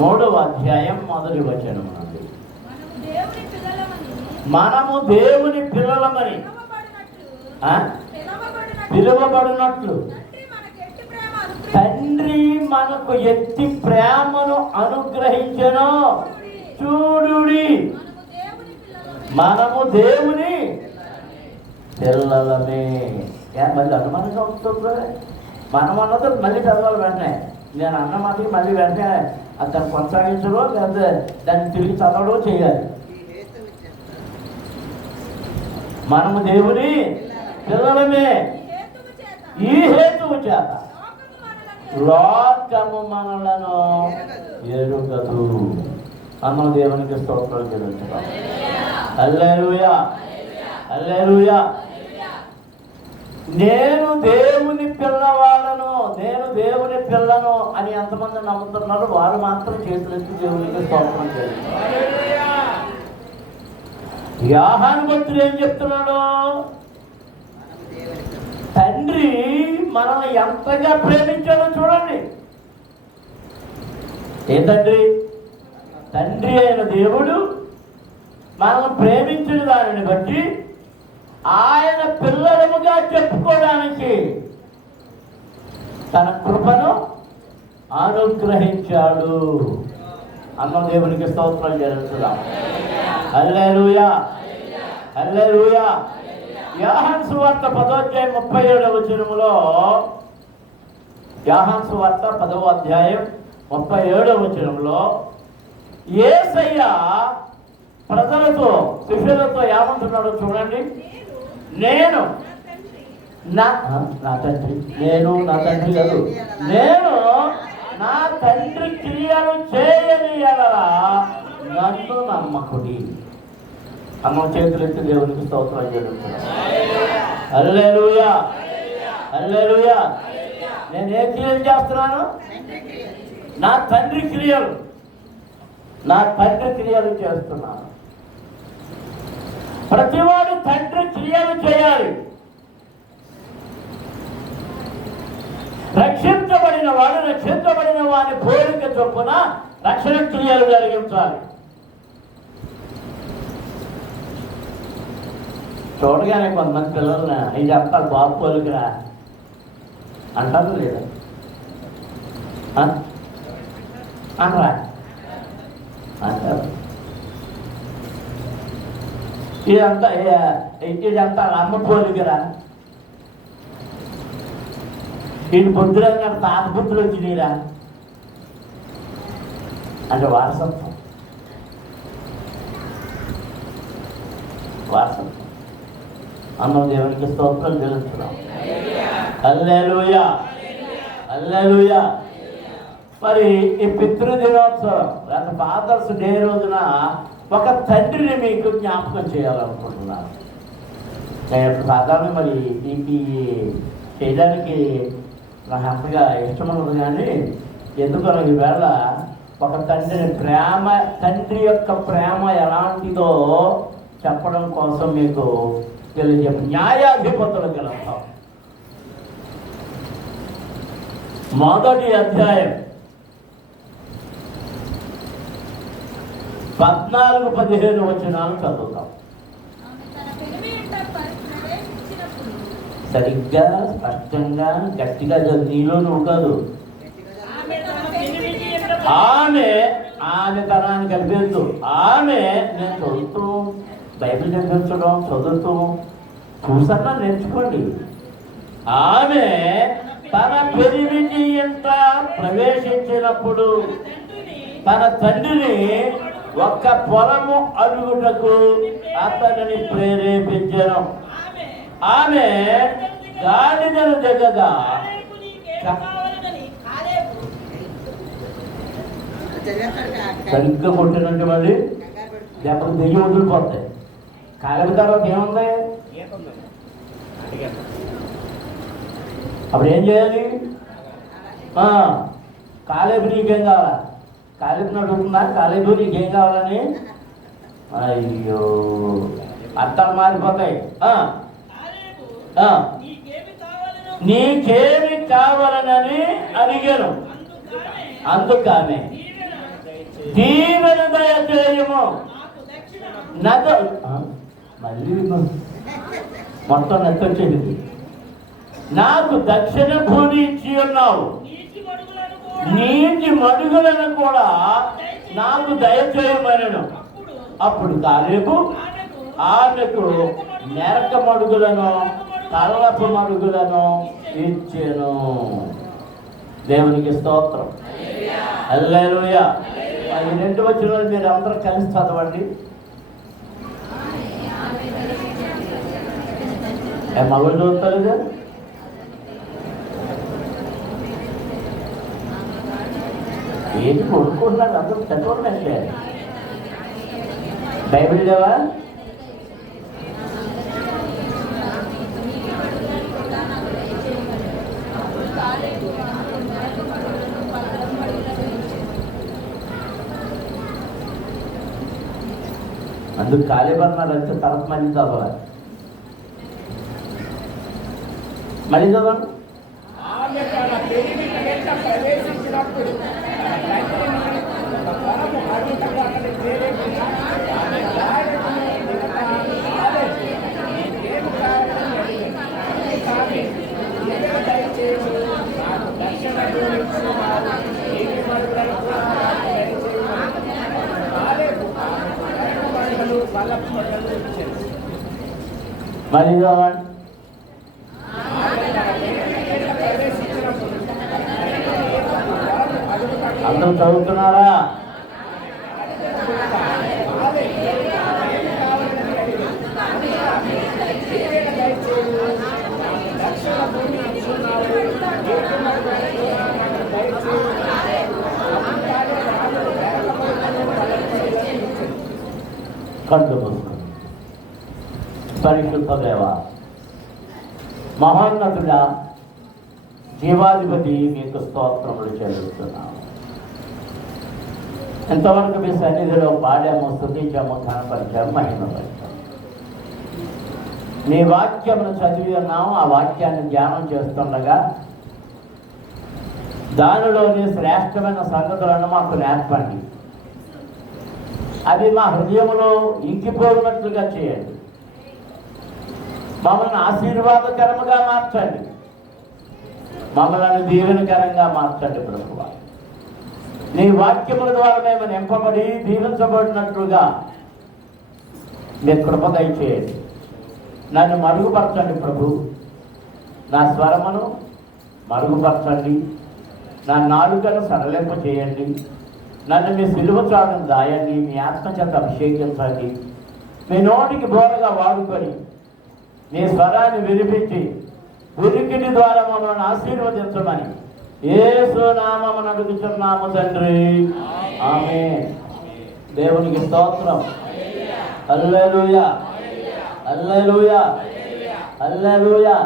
3వ అధ్యాయం 1వ వచనం నుండి మనము దేవుని పిల్లలమని పిలువబడినట్లు తండ్రి మనకు ఎట్టి ప్రేమను అనుగ్రహించెను. చూడుడి, మనము దేవుని పిల్లలమే. మళ్ళీ అనుమానంగా వస్తుంది. మనం అన్నది మళ్ళీ చదవాలి వెంటనే. నేను అన్న మాటకి మళ్ళీ వెంటనే దాన్ని కొనసాగించడో లేకపోతే దాన్ని తిరిగి చదవడో చేయాలి. మనము దేవుని పిల్లలమే. ఈ హేతువు చేత లోకము మనలను ఎరుగదు. అమ్మ దేవునికి స్తోత్రాలు చెల్లించుదాం. హల్లెలూయా, హల్లెలూయా. నేను దేవుని పిల్లవాళ్ళను, నేను దేవుని పిల్లను అని ఎంతమంది నమ్ముతున్నారు? వారు మాత్రం చేతులెత్తి దేవునికి స్తోత్రం చెల్లించారు. యోహాను భక్తుడు ఏం చెప్తున్నాడు? తండ్రి మనల్ని ఎంతగా ప్రేమించాడో చూడండి. ఏంటండి? తండ్రి అయిన దేవుడు మనల్ని ప్రేమించిన దానిని బట్టి ఆయన పిల్లలముగా చెప్పుకోవడానికి తన కృపను అనుగ్రహించాడు. అన్న దేవునికి స్తోత్రాలు చెల్లిస్తున్నాం. హల్లెలూయా, హల్లెలూయా. యోహాను సువార్త 10వ అధ్యాయం 37వ వచనములో, యోహాను సువార్త 10వ అధ్యాయం 37వ వచనంలో యేసయ్య ప్రజలతో, శిష్యులతో ఏమంటున్నాడో చూడండి. నేను నా తండ్రి, నేను నా తండ్రి కాదు, నేను నా తండ్రి క్రియలు చేయని ఎడల నన్ను నమ్మకుడి. అమ్మ చేతులెత్తి దేవునికి స్తోత్రాలు చెల్లిస్తున్నాను. హల్లెలూయా, హల్లెలూయా. నేను ఏ క్రియలు చేస్తున్నాను? నా తండ్రి క్రియలు, నా తండ్రి క్రియలు చేస్తున్నాను. ప్రతివాడు తండ్రి క్రియలు చేయాలి. రక్షించబడిన వాడు రక్షించబడిన వాని పోలిక చొప్పున రక్షణ క్రియలు జరిగించాలి. చూడగానే కొంతమంది పిల్లల్ని ఇది అంటారు, బాబు పోలికరా అంటారు లేదా? అనరా అంటారు. ఇదంతా అమ్మ పోలికరా, వీటి బుద్ధులు తాత బుద్ధులు వచ్చినాయిరా అంటే వారసత్వం, వారసత్వం. అమ్మ దేవునికి స్తోత్రం చెల్లిస్తున్నాం. హల్లెలూయా, హల్లెలూయా. మరి ఈ పితృదినోత్సవం లేదా ఫాదర్స్ డే రోజున ఒక తండ్రిని మీకు జ్ఞాపకం చేయాలనుకుంటున్నాను. నేను సాధారణ మరి ఈ చేయడానికి నాకు అంతగా ఇష్టం ఉండదు, కానీ ఎందుకో ఈవేళ ఒక తండ్రిని ప్రేమ, తండ్రి యొక్క ప్రేమ ఎలాంటిదో చెప్పడం కోసం మీకు తెలియజేపు. న్యాయాధిపతుల గ్రంథం 1వ అధ్యాయం 14-15 వచనాలు చదువుతాం. సరిగ్గా స్పష్టంగా గట్టిగా నీలో నువ్వు కాదు, ఆమె తనాన్ని కనిపించు. ఆమె నేను చదువుతూ బైబిల్ చదివించడం, చదువుతూ చూసన్నా నేర్చుకోండి. ఆమె తన పెరిమిటి ఇంట ప్రవేశించినప్పుడు తన తండ్రిని ఒక్క పొలము అడుగుటకు అతనిని ప్రేరేపించను. ఆమె గాడిదను దిగగా సరిగ్గా కొట్టినంటే మళ్ళీ ఎప్పుడు దెయ్యం వదిలిపోతాయి. కాలేబు తర్వాత ఏముంది? అప్పుడు ఏం చేయాలి? కాలేబు నీకేం కావాలా? కాలేబు అడుగుతుందా? కాలేబు నీకేం కావాలని? అయ్యో అర్థాలు మారిపోతాయి. నీకేమి కావాలని అడిగాను. అందుకనే దీవెన దయచేయము. మళ్ళీ మొత్తం నెత్తొచ్చేది. నాకు దక్షిణ భూమి ఇచ్చి ఉన్నావు, నీటి మడుగులను కూడా నాకు దయచేయమనను. అప్పుడు కాలేబు ఆమెకు మెరక మడుగులను కళ్ళపు మడుగులను ఇచ్చెను. దేవునికి స్తోత్రం. హల్లెలూయా. ఈ 2 వచనాలు మీరు అందరూ కలిసి చదవండి. మగలు చూస్తారు. ఏంటి కొనుక్కుంటున్నారు అందరూ? చదవండి. బైబిల్ లేవా? అందుకు కాలేబన్నారు అంటే తర్వాత మళ్ళీ చదవాలి. మళ్ళీ చదవండి. మళ్ళీ చదవండి. అందరూ చదువుతున్నారా? కళ్ళు మూసుకొని పరిశుద్ధ దేవ, మహోన్నతుడా, జీవాధిపతి, మీకు స్తోత్రములు చెల్లిస్తున్నాము. ఎంతవరకు మీ సన్నిధిలో పాడాము, స్తుతించాము, కనపరిచాము, మహిమపరిచాము. నీ వాక్యమును చదివి ఉన్నాము. ఆ వాక్యాన్ని ధ్యానం చేస్తుండగా దానిలోని శ్రేష్టమైన సంగతులను మాకు నేర్పండి. అవి మా హృదయంలో ఇంకిపోయినట్లుగా చేయండి. మమ్మల్ని ఆశీర్వాదకరముగా మార్చండి. మమ్మల్ని దీవెనకరంగా మార్చండి ప్రభువా. నీ వాక్యముల ద్వారా మేము నింపబడి దీవించబడినట్లుగా మీ కృప దయచేయండి. నన్ను మరుగుపరచండి ప్రభు. నా స్వరమును మరుగుపరచండి. నా నాలుకను సడలింప చేయండి. నన్ను మీ సిలువ చాటును దాయండి. మీ ఆత్మచేత అభిషేకించండి. మీ నోటికి బోరగా వాడుకొని మీ స్వరాన్ని వినిపించి ఉనికిని ద్వారా మమ్మల్ని ఆశీర్వదించమని యేసు నామమున అడుగుచున్నాము తండ్రి. ఆమేన్. దేవునికి స్తోత్రం. హల్లెలూయా, హల్లెలూయా, హల్లెలూయా.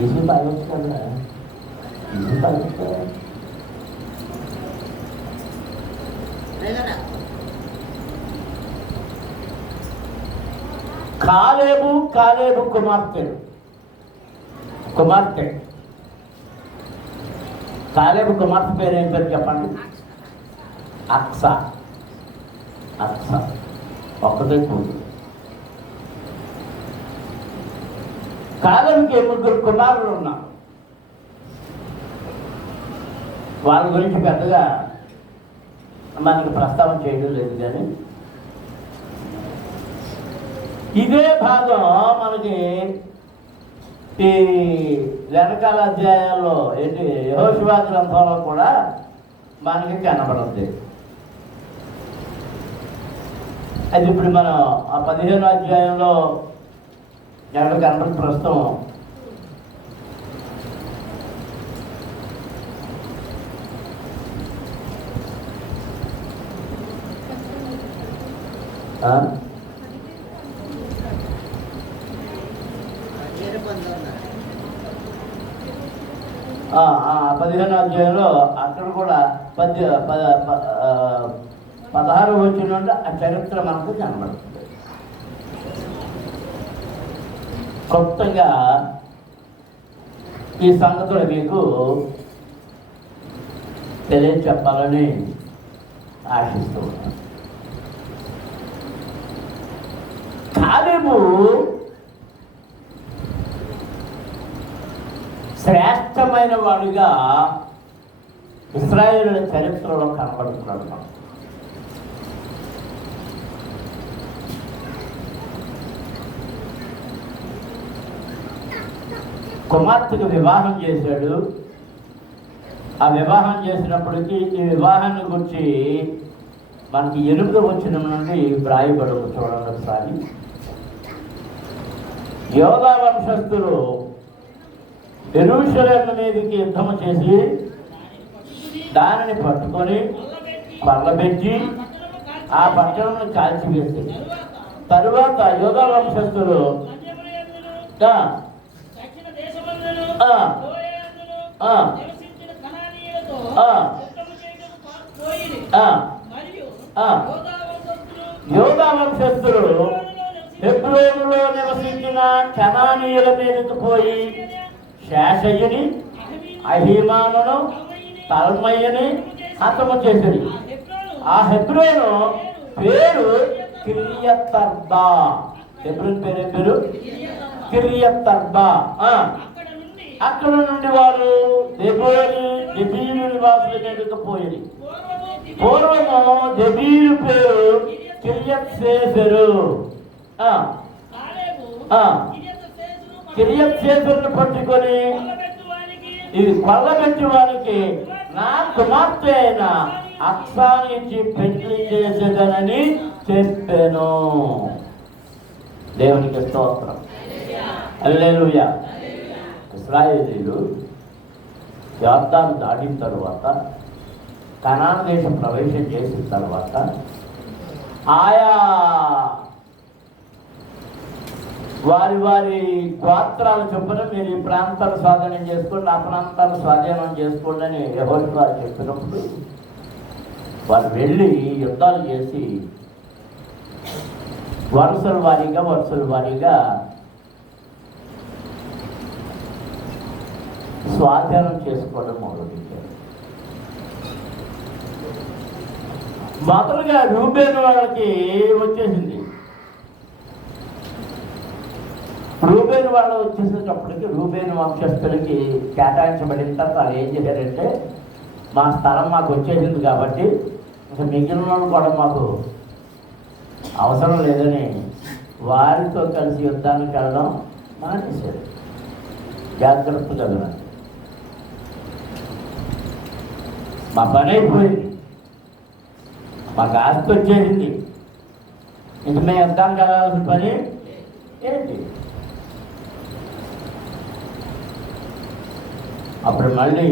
ఈజీ బాగొచ్చు కదా, ఈజీ బాగొచ్చు కదా. కాలేబు కుమార్తె కాలేబు కుమార్తె పేరు ఏం పేరు చెప్పండి? అక్సా. ఒక్కటే కూతురు. కాలేబుకి 3 కుమారులు ఉన్నారు. వాళ్ళ గురించి పెద్దగా మనకి ప్రస్తావన చేయడం లేదు. కానీ ఇదే భాగం మనకి ఈ వెనకాల అధ్యాయాల్లో ఏంటి యెహోషువ గ్రంథంలో కూడా మనకి కనబడుతుంది. అది ఇప్పుడు మనం ఆ 15వ అధ్యాయంలో ఎక్కడ కనబడి ప్రస్తుతం ఆ 15వ అధ్యాయంలో అక్కడ కూడా 16 వచ్చిన ఆ చరిత్ర మనకు కనబడుతుంది. కొత్తగా ఈ సంగతులు మీకు తెలియచెప్పాలని ఆశిస్తూ ఉన్నాను. కాలేబు శ్రేష్టమైన వాడిగా ఇశ్రాయేలు చరిత్రలో కనబడుతున్నాడు. కుమార్తెకు వివాహం చేశాడు. ఆ వివాహం చేసినప్పటికీ ఈ వివాహాన్ని గురించి మనకి 8వ వచనం నుండి వ్రాయబడు. చూడండి ఒకసారి. యోధా వంశస్థులు యెరూషలేము మీదకి యుద్ధము చేసి దానిని పట్టుకొని కొల్లబెట్టి ఆ పట్టణంను కాల్చివేసి, తరువాత యోధా వంశస్థులు యోధా వంశస్థులు హెబ్రోనులో నివసించిన కనానీయుల మీదకు పోయి శేషయ్యని, అహీమానును, తల్మయ్యని హతము చేసింది. ఆ హెబ్రోను పేరు కిర్యతర్బా. హెబ్రోన్ పేరు కిర్యతర్బా. అక్కడ నుండి వారు దెబీరు నివాసుల మీదకు పోయింది. పూర్వము దెబీరు పేరు కిర్యత్సేసరు. కిర్యత్సేసరును పట్టుకొని ఇది కొల్లబెట్టి వారికి నా కుమార్తె అయిన అక్సాను ఇచ్చి పెళ్లి చేసేదనని చెప్పాను. దేవునికి స్తోత్రం. హల్లెలూయా. ఇశ్రాయేలీయులు యోర్దాను దాటిన తరువాత, కనాను దేశం ప్రవేశం చేసిన తర్వాత ఆయా వారి వారి గోత్రాల చొప్పున మీరు ఈ ప్రాంతాలు స్వాధీనం చేసుకోండి, ఆ ప్రాంతాలు స్వాధీనం చేసుకోండి అని యెహోషువ చెప్పినప్పుడు వారు వెళ్ళి యుద్ధాలు చేసి వరుసల వారీగా స్వాధీనం చేసుకోవడం మొదలుపెట్టారు. మొదలుగా రూబేను వాళ్ళకి వచ్చేసింది. రూబేను వాళ్ళు వచ్చేసేటప్పటికి రూబేను వంశస్థులకి కేటాయించబడిన తర్వాత వాళ్ళు ఏం చేశారంటే, మా స్థలం మాకు వచ్చేసింది కాబట్టి ఇంకా మిగిలిన వాళ్ళు కూడా మాకు అవసరం లేదని వారితో కలిసి యుద్ధానికి వెళ్ళడం మానేశారు. జాగ్రత్తగా వినండి. మా పని అయిపోయింది, మాకు ఆస్తి వచ్చేసింది, ఇంక మేము యుద్ధానికి వెళ్ళాల్సిన పని ఏంటి? అప్పుడు మళ్ళీ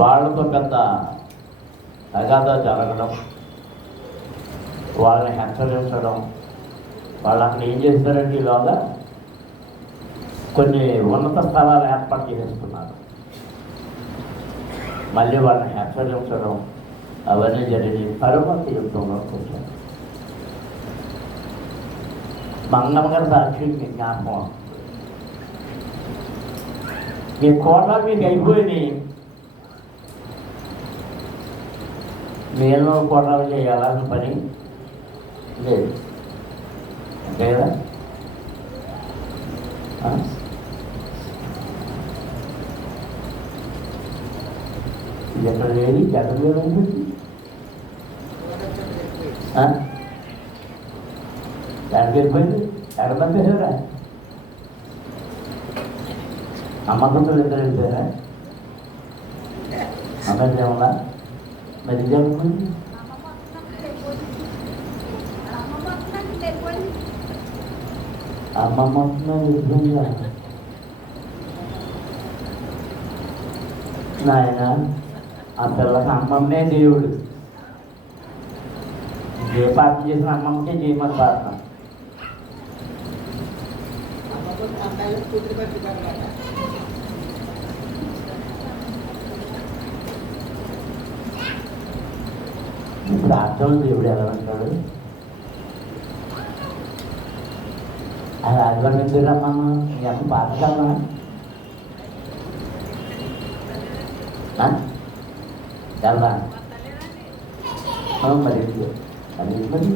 వాళ్ళతో పెద్ద తగాదా జరగడం, వాళ్ళని హెచ్చరించడం. వాళ్ళు అక్కడ ఏం చేస్తారంటే ఈలోగా కొన్ని ఉన్నత స్థలాలు ఏర్పాటు చేసుకున్నారు. మళ్ళీ వాళ్ళని హెచ్చరించడం అవన్నీ జరిగి తరువాత యుద్ధంలోకి వచ్చారు. మంగమ్మ గారి సాక్షి మీకు జ్ఞాపకం, మీ కోటలు మీకు అయిపోయినాయి, నేను కోటలు చేయాల్సిన పని లేదు, అంతే కదా? ఇది ఎక్కడ లేదు, ఎక్కడ లేదు ఉంటుంది. ఎక్కడికి వెళ్ళిపోయింది, ఎక్కడ పంపేశారా? అమ్మకంతులు ఇద్దరు వెళ్ళిపోయారా? అమ్మాయి ఏమన్నా మరి ఇది అనుకుంది. అమ్మమ్మ వెళ్ళిపోయిందా నాయన? ఆ పిల్లకి అమ్మమ్మే దేవుడు. ఏ పాఠం చేసిన అమ్మమ్మకే చేయమని పాడతాం. ఇప్పుడు అర్థం దేవుడు ఎలా అంటాడు? అది ఆదివారం ఎందుకు రమ్మన్నా ఎంత పాతకాలనా వెళ్దా మరి మరి మరి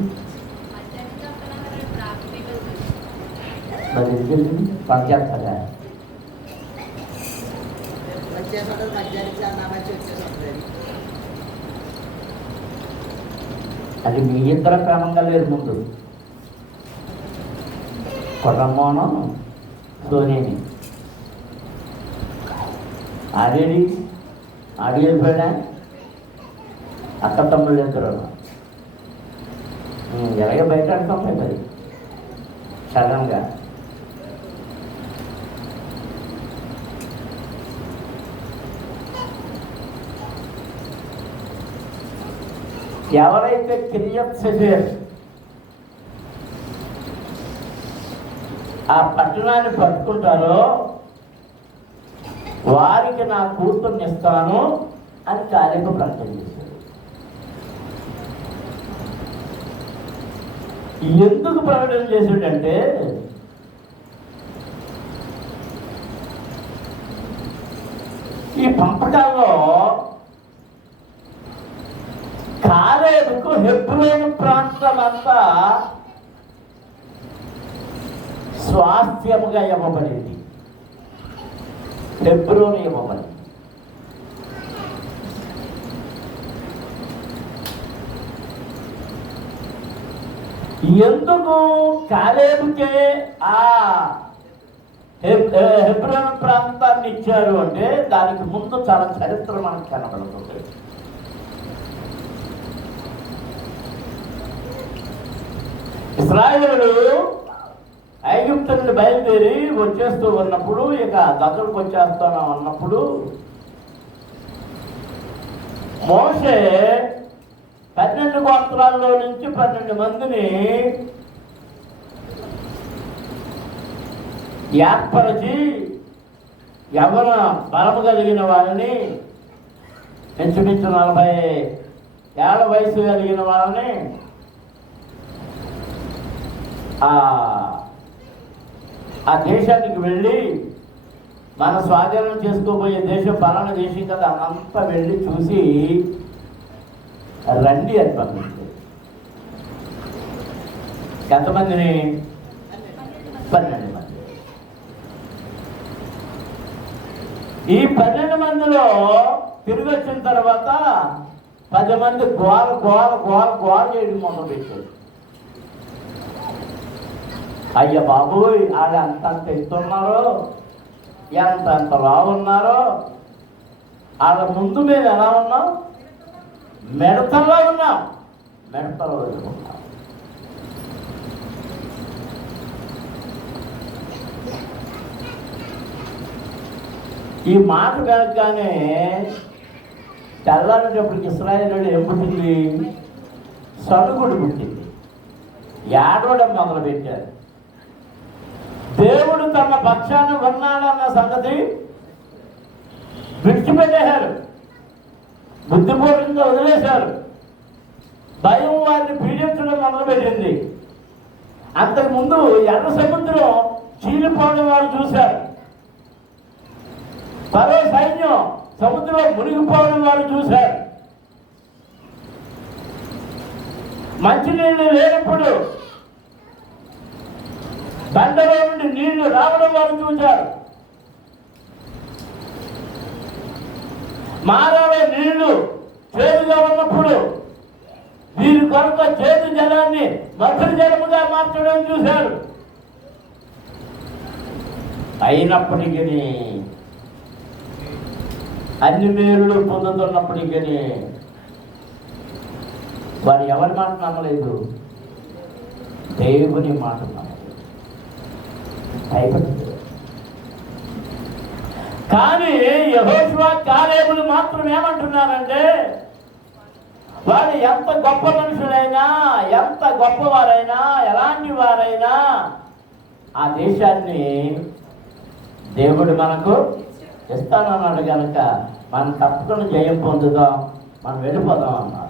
మరి ఎందుకు వెళ్ళింది పని చేస్తారా అది మీ ఇద్దరు క్రమంగా లేదు ముందు కొట్టమ్మోను సోనేని ఆడేడి వెళ్ళిపోయాడా అక్క తమ్ముళ్ళు ఇద్దరు ఎలాగే బయట ఆడుతుంటాయి మరి సడన్గా ఎవరైతే కిరియత్సెఫెర్ ఆ పట్టణాన్ని పట్టుకుంటారో వారికి నా కూతుర్ని ఇస్తాను అని కాలేబు ప్రకటన చేశాడు. ఎందుకు ప్రకటన చేశాడంటే ఈ పంపకాల్లో కాలేబుకు హెబ్రోను ప్రాంతమంతా స్వాస్థ్యముగా ఇవ్వబడింది. హెబ్రోను ఇవ్వబడింది. ఎందుకు కాలేబుకే ఆ హెబ్రోను ప్రాంతాన్ని ఇచ్చారు అంటే దానికి ముందు చాలా చరిత్ర మనకు కనబడుతుంది. ఇశ్రాయేలులు ఐగుప్తు నుండి బయలుదేరి వచ్చేస్తూ ఉన్నప్పుడు, ఇక దగ్గరకు వచ్చేస్తాను అన్నప్పుడు మోషే 12 గోత్రాల్లో నుంచి 12 మందిని ఏర్పరిచి యవ్వన బలము కలిగిన వారిని, ఇంచుమించు 40 ఏళ్ల వయసు కలిగిన వారిని ఆ దేశానికి వెళ్ళి మన స్వాధీనం చేసుకోబోయే దేశం పలానా దేశం కదా అంతా వెళ్ళి చూసి రండి అని పంపించారు. ఎంతమందిని? 12 మంది. ఈ 12 మందిలో తిరిగి వచ్చిన తర్వాత 10 మంది గోల చేయడం మొదలు పెట్టారు. అయ్య బాబోయ్, ఆడ అంతంత ఎత్తున్నారో, ఎంతంత లావున్నారో, ఆడ ముందు మేము ఎలా ఉన్నాం? మెడతలో ఉన్నాం. మెడతలో ఉన్నాం. ఈ మాట కనుకగానే తెల్లారేటప్పటికి ఇశ్రాయేలు ఏం పుట్టింది? సడుగుడు పుట్టింది. ఏడవడం మొదలుపెట్టారు. దేవుడు తమ పక్షాన ఉన్నాడన్న సంగతి విడిచిపెట్టేశారు. బుద్ధిపూర్వకంగా వదిలేశారు. భయం వారిని పీడించడం మొదలుపెట్టింది. అంతకుముందు ఎర్ర సముద్రం చీలిపోవడం వారు చూశారు. ఫరో సైన్యం సముద్రంలో మునిగిపోవడం వారు చూశారు. మంచినీళ్ళు లేనప్పుడు బండలో నుండి నీళ్లు రావడం వారు చూశారు. మారాలే నీళ్లు చేదుగా ఉన్నప్పుడు వీరి కొరకు చేదు జలాన్ని మధుర జలముగా మార్చడం చూశారు. అయినప్పటికీ అన్ని మేలులు పొందుతున్నప్పటికీ వారు ఎవరి మాట నమ్మలేదు? దేవుని మాట నమ్మలేదు. భయపడింది. కానీ యెహోషువ కాలేబులు మాత్రం ఏమంటున్నారంటే, వారు ఎంత గొప్ప మనుషులైనా, ఎంత గొప్పవారైనా, ఎలాంటి వారైనా ఆ దేశాన్ని దేవుడు మనకు ఇస్తానన్నాడు కనుక మనం తప్పకుండా జయం పొందుదాం, మనం వెళ్ళిపోదాం అన్నారు.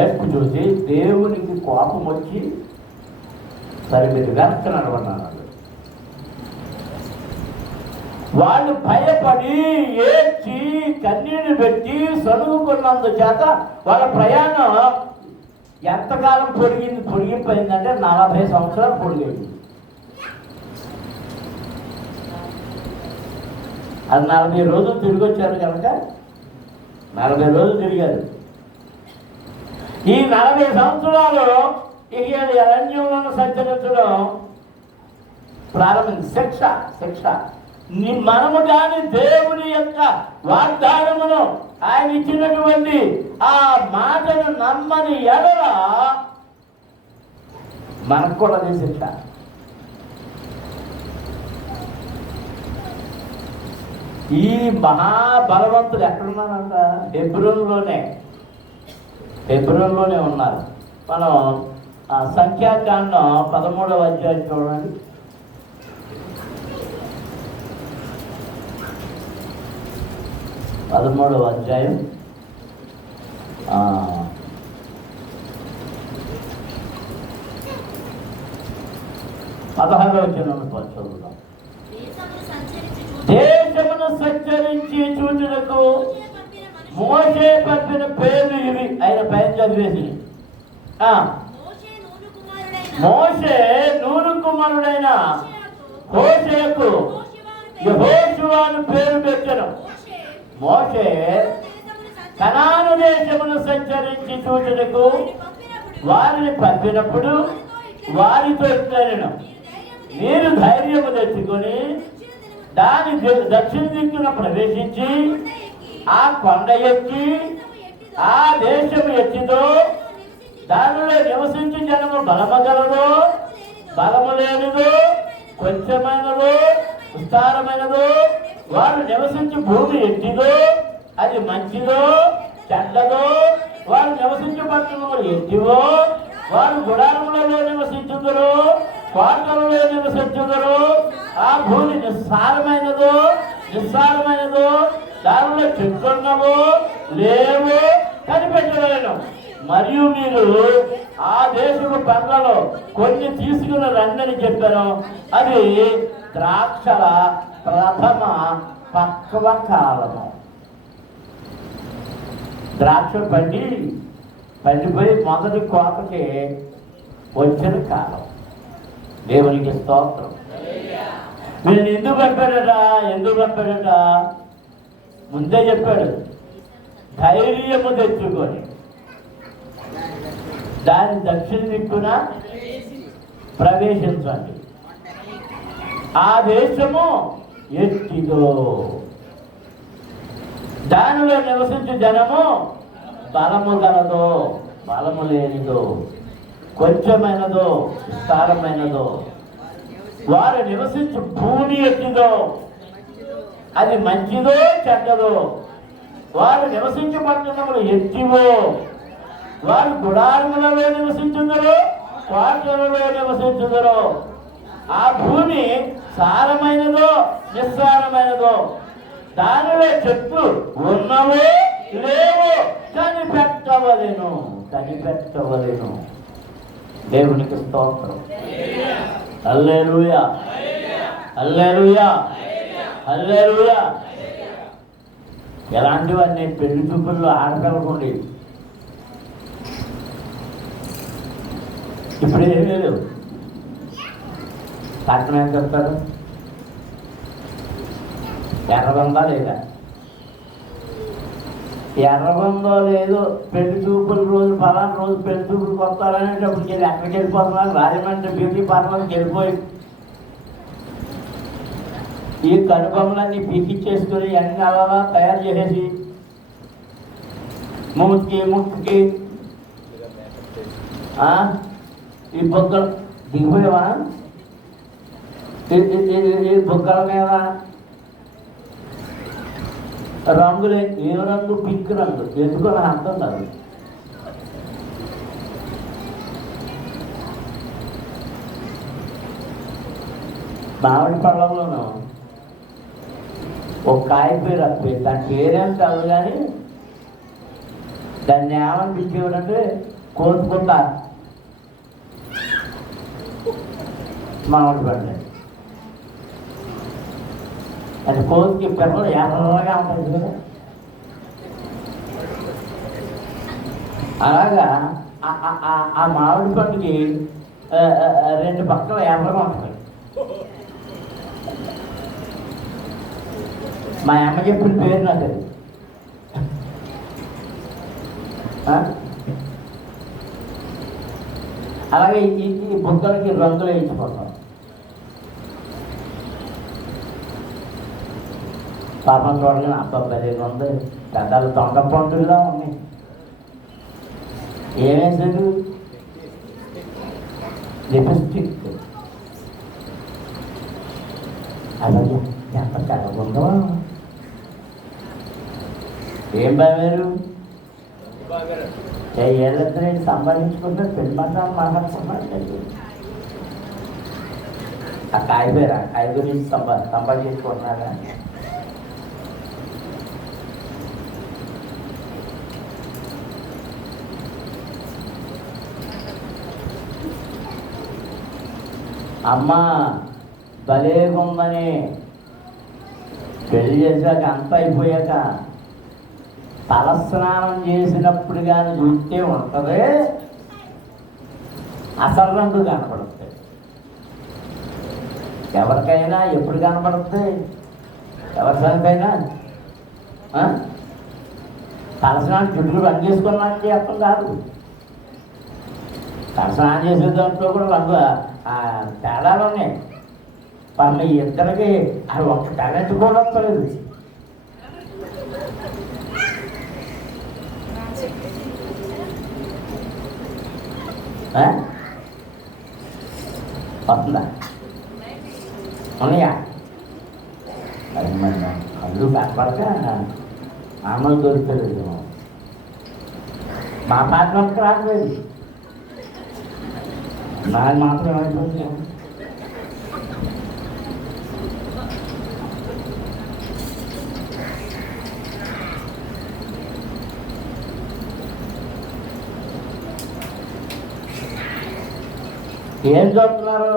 ఏడుపు చూసి దేవునికి కోపం వచ్చి సరే మీరు వెనక్కి నడవన్నారు. వాళ్ళు భయపడి ఏడ్చి కన్నీళ్లు పెట్టి సనుగుకున్నందు చేత వాళ్ళ ప్రయాణం ఎంతకాలం పొడిగిపోయిందంటే 40 సంవత్సరాలు పొడిగింది. అది 40 రోజులు తిరిగి వచ్చారు కనుక 40 రోజులు తిరిగారు. ఈ 40 సంవత్సరాలు ఇక అరణ్యంలో సంచరించడం ప్రారంభించి శిక్ష మనము కానీ దేవుని యొక్క వాగ్దానమును ఆయన ఇచ్చినటువంటి ఆ మాటను నమ్మని ఎడల మనకు కూడా అది శిక్ష. ఈ మహాబలవంతులు ఎక్కడున్నారంట? హెబ్రోన్లోనే ఉన్నారు. మనం సంఖ్యాకాండం 13వ అధ్యాయం చూడండి. 13వ అధ్యాయం 16వ వచనం చదువుదాం. దేశమును సంచరించి చూచుటకు మోషే పంపిన పేర్లు ఇవి. ఆయన పైన చదివేసి మోషే నూను కుమారుడైన హోషేకు యెహోషువను పేరు పెట్టెను. మోషే కనాను దేశమును సంచరించి చూచుటకు వారిని పంపినప్పుడు వారితో ఇట్లనెను, మీరు ధైర్యము తెచ్చుకొని దాని దక్షిణ దిక్కున ప్రవేశించి ఆ కొండ ఎక్కి ఆ దేశము ఎత్తిదో దానిలో నివసించి జనము బలమగలదో బలము లేనిదో కొంచెమైనదో విస్తారమైనదో వారు నివసించి భూమి ఎట్టిదో అది మంచిదో చెడ్డదో వారు నివసించే పట్టణములు ఎట్టివో వారు గుడారములలో నివసించుదురు కోటలలో నివసించుదురు ఆ భూమి నిస్సారమైనదో నిస్సారమైనదో దానిలో చెట్లున్నవో లేవో కనిపెట్టలేను. మరియు మీరు ఆ దేశపు పండ్లలో కొన్ని తీసుకుని రండని చెప్పాను. అది ద్రాక్షల ప్రథమ పక్వ కాలము. ద్రాక్ష పండిపోయి మొదటి కోతకి వచ్చిన కాలం. దేవునికి స్తోత్రం. నేను ఎందుకు పంపాడట ముందే చెప్పాడు, ధైర్యము తెచ్చుకొని దాని దక్షిణ దిక్కున ప్రవేశించండి. ఆ దేశము ఎట్టిదో దానిలో నివసించే జనము బలము గలదో బలము లేనిదో కొంచెమైనదో విస్తారమైనదో వారు నివసించు భూమి ఎట్టిదో అది మంచిదో చెడ్డదో వారు నివసించే పట్టణములు ఎట్టివో వారు గుడారములలో నివసించుదరు కోటలలో నివసించుదరు ఆ భూమి సారమైనదో నిస్సారమైనదో దానిలో చెట్లు ఉన్నవో లేవో కనిపెట్టవలేను. దేవునికి స్తోత్రం. హల్లెలూయా హల్లెలూయా హల్లెలూయా. ఎలాంటివన్నీ పెళ్లి చూపుల్లో ఆడపిల్లకుండి ఇప్పుడు ఏం లేదు. పక్కన ఏం చెప్తారు? ఎర్రబందా లేదా? ఎర్రబందో లేదో పెళ్లి చూపుల రోజు ఫలానా రోజు పెళ్లి చూపులకు వస్తారనేటప్పటికి వెళ్ళి ఎక్కడికి వెళ్ళిపోతున్నారు? రాజమండ్రి బ్యూటీ పార్లర్కి వెళ్ళిపోయి ఈ కనుబొమ్మలన్నీ పీకిచ్చేసుకొని అన్ని అలా తయారు చేసేసి ముట్టుకి ఈ బొగ్గలు దిగిపోయావా? ఈ బొగ్గల మీద రంగులే ఏ రంగు? పింక్ రంగు. ఎందుకో నాకు అర్థం కాదు. మామిడి పళ్ళంలోనూ ఒక కాయ పేరు అప్పుడు దాని పేరేం కాదు కానీ దాన్ని ఏమనిపించేవాడంటే కోతుకుంటా మామిడి పండు. అది కోతికి పిల్లలు ఎర్రగా ఉంటుంది కదా, అలాగా ఆ మామిడి పండుకి రెండు పక్కల ఎర్రగా ఉంటుంది. మా అమ్మ చెప్పిన పేరు నాకు అది. అలాగే ఈ బుగ్గలకి రంగులు వేయించుకుంటాం. పాపం చూడగానే అబ్బాయిగా ఉంది, పెద్దలు తొండ పండుగలా ఉన్నాయి. ఏమేసాడు? లిప్స్టిక్. అలాగే ఎంత కలగుందో. ఏం బాగారు ఏళ్ళతో సంపాదించుకుంటే పెళ్లి మాత్రం మాట్లాడుకున్నాడు. ఆ కాయ పేరు, ఆ కాయ గురించి సంపాదించుకుంటున్నారా? అమ్మ భలేగుందని పెళ్లి చేశాక అంత అయిపోయాక తలస్నానం చేసినప్పుడు కానీ చూస్తే ఉంటుంది, అసలు రంగు కనపడుతుంది. ఎవరికైనా ఎప్పుడు కనపడుతుంది? ఎవరికైనా తలస్నానం చుట్టూ రంగు చేసుకున్నాక అర్థం కాదు. తలస్నానం చేసే దాంట్లో కూడా రంగు తేడాలు ఉన్నాయి. మీ ఇద్దరికి అది ఒక్క టాలెంట్ కూడా వస్తలేదు. వస్తుందా? ఉన్నాయా? అది మరి కళ్ళు కనపడక మామూలు దొరుకుతుంది. మా పాత్రకు రాలేదు, నాది మాత్రం ఏమైపోతుంది. ఏం చూస్తున్నారు?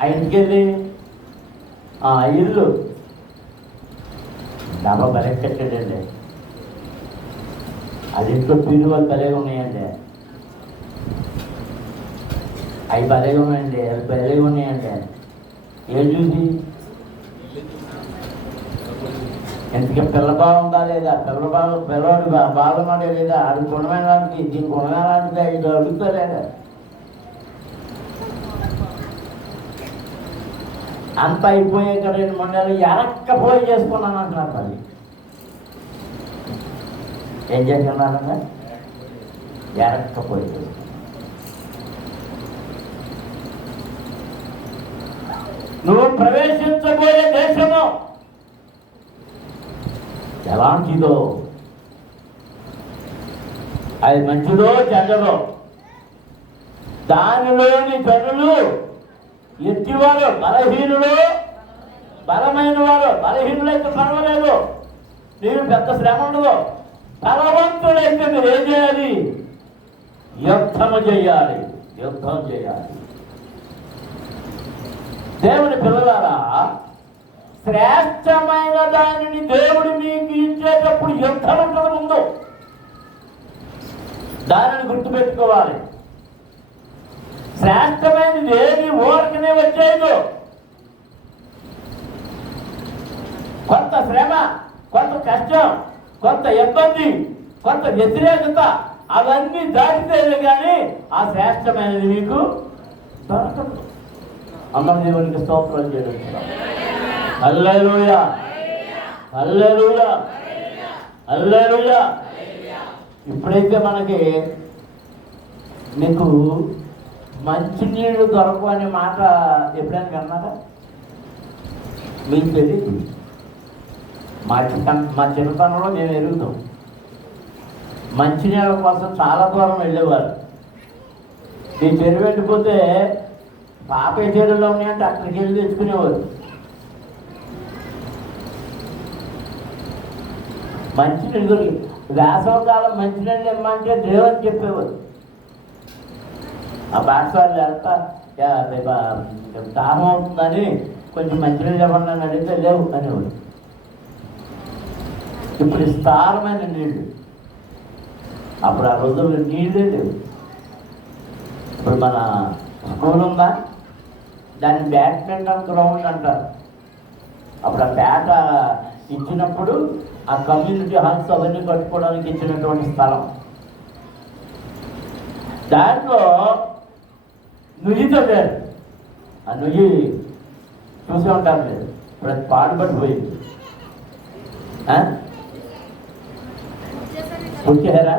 ఆ ఇంటికి వెళ్ళి ఇల్లు డబ్బా బలె కట్టాడండి. అది ఇంట్లో పీరువాళ్ళు బలేగా ఉన్నాయండి, అవి బలేగా ఉన్నాయండి, అవి బలేగా ఉన్నాయండి. ఏం చూసి ఇంతకీ పిల్ల బాగుందా లేదా, పిల్లవాడు బాగున్నాడే లేదా, అది గుణమైన లాంటిది, దీని గుణమైన లాంటిది, ఇది అడుగుతా లేదా? అంత అయిపోయాక 2-3 నెలలు ఎరక్కపోయి చేసుకున్నాను అంటున్నారు. మరి ఏం చేస్తున్నారన్నా? ఎరక్కపోయి. నువ్వు ప్రవేశించబోయే దేశము ఎలాంటిదో, అది మంచిదో చెడ్డదో, దానిలోని జనులు ఎత్తివారు బలహీనులు, బలమైన వారు బలహీనులైతే పర్వాలేదు, నీవు పెద్ద శ్రమ ఉండదు. బలవంతుడైతే మీరు ఏం చేయాలి? యుద్ధం చేయాలి. దేవుని పిల్లలారా, శ్రేష్టమైన దానిని దేవుడు మీకు ఇచ్చేటప్పుడు యుద్ధం ఉంటుంది. ముందు దానిని గుర్తుపెట్టుకోవాలి. శ్రేష్టమైనది ఏది ఊరకనే వచ్చేది. కొంత శ్రమ, కొంత కష్టం, కొంత ఇబ్బంది, కొంత వ్యతిరేకత అవన్నీ దాటితేనే కానీ ఆ శ్రేష్టమైనది మీకు దొరకదు. అమ్మ దేవునికి స్తోత్రం చేయడం. హల్లెలూయా, హల్లెలూయా, హల్లెలూయా. ఇప్పుడైతే మనకి మీకు మంచినీళ్ళు దొరకవు అనే మాట ఎప్పుడైనా కన్నారా? మీకు తెలియదు. మా చిన్నతనంలో మేము ఎరుగుతాం. మంచినీళ్ళ కోసం చాలా దూరం వెళ్ళేవారు. ఈ చెరువు వెళ్ళిపోతే పాపే చెరువులో ఉన్నాయంటే అక్కడికి వెళ్ళి తెచ్చుకునేవారు. మంచినీళ్ళు వేసవకాలం మంచినీళ్ళు ఇమ్మంటే దేవుని చెప్పేవారు. ఆ బాటసార్లు దాహం అవుతుందని కొంచెం మంచినీళ్ళు ఇవ్వండి అని అడిగితే లేవు అనేవాడు. ఇప్పుడు విస్తారమైన నీళ్ళు. అప్పుడు ఆ రోజుల్లో నీళ్ళే లేవు. ఇప్పుడు మన స్కూల్ ఉందా, దాన్ని బ్యాడ్మింటన్ గ్రౌండ్ అంటారు. అప్పుడు ఆ పేట ఇచ్చినప్పుడు ఆ కమ్యూనిటీ హాల్స్ అవన్నీ కట్టుకోవడానికి ఇచ్చినటువంటి స్థలం. దాంట్లో నుయ్యి తవ్వారు. ఆ నుయ్యి చూసే ఉంటారు మీరు, ప్రతి పాడుపడిపోయింది. వచ్చారా?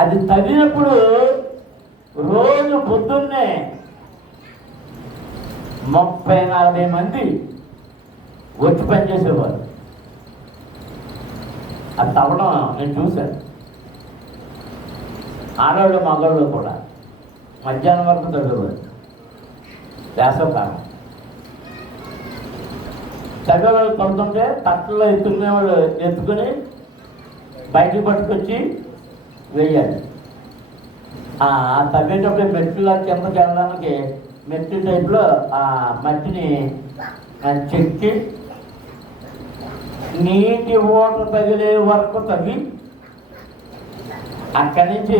అది తవ్వినప్పుడు రోజు పొద్దున్నే 30-40 మంది వచ్చి పనిచేసేవారు. అది తవ్వడం నేను చూశాను. ఆడవాళ్ళు మగవాళ్ళు కూడా మధ్యాహ్నం వరకు తగ్గేవారు. వేసవకాలం తగ్గేవాళ్ళు తగ్గుతుంటే తట్టలో ఎత్తుకునేవాళ్ళు ఎత్తుకుని బయటికి పట్టుకొచ్చి వేయాలి. ఆ తవ్వేటప్పుడు మెట్టులో కిందకి వెళ్ళడానికి మెట్టు టైప్లో ఆ మట్టిని చెక్కి నీటి ఓట తగిలే వరకు తవ్వి అక్కడి నుంచి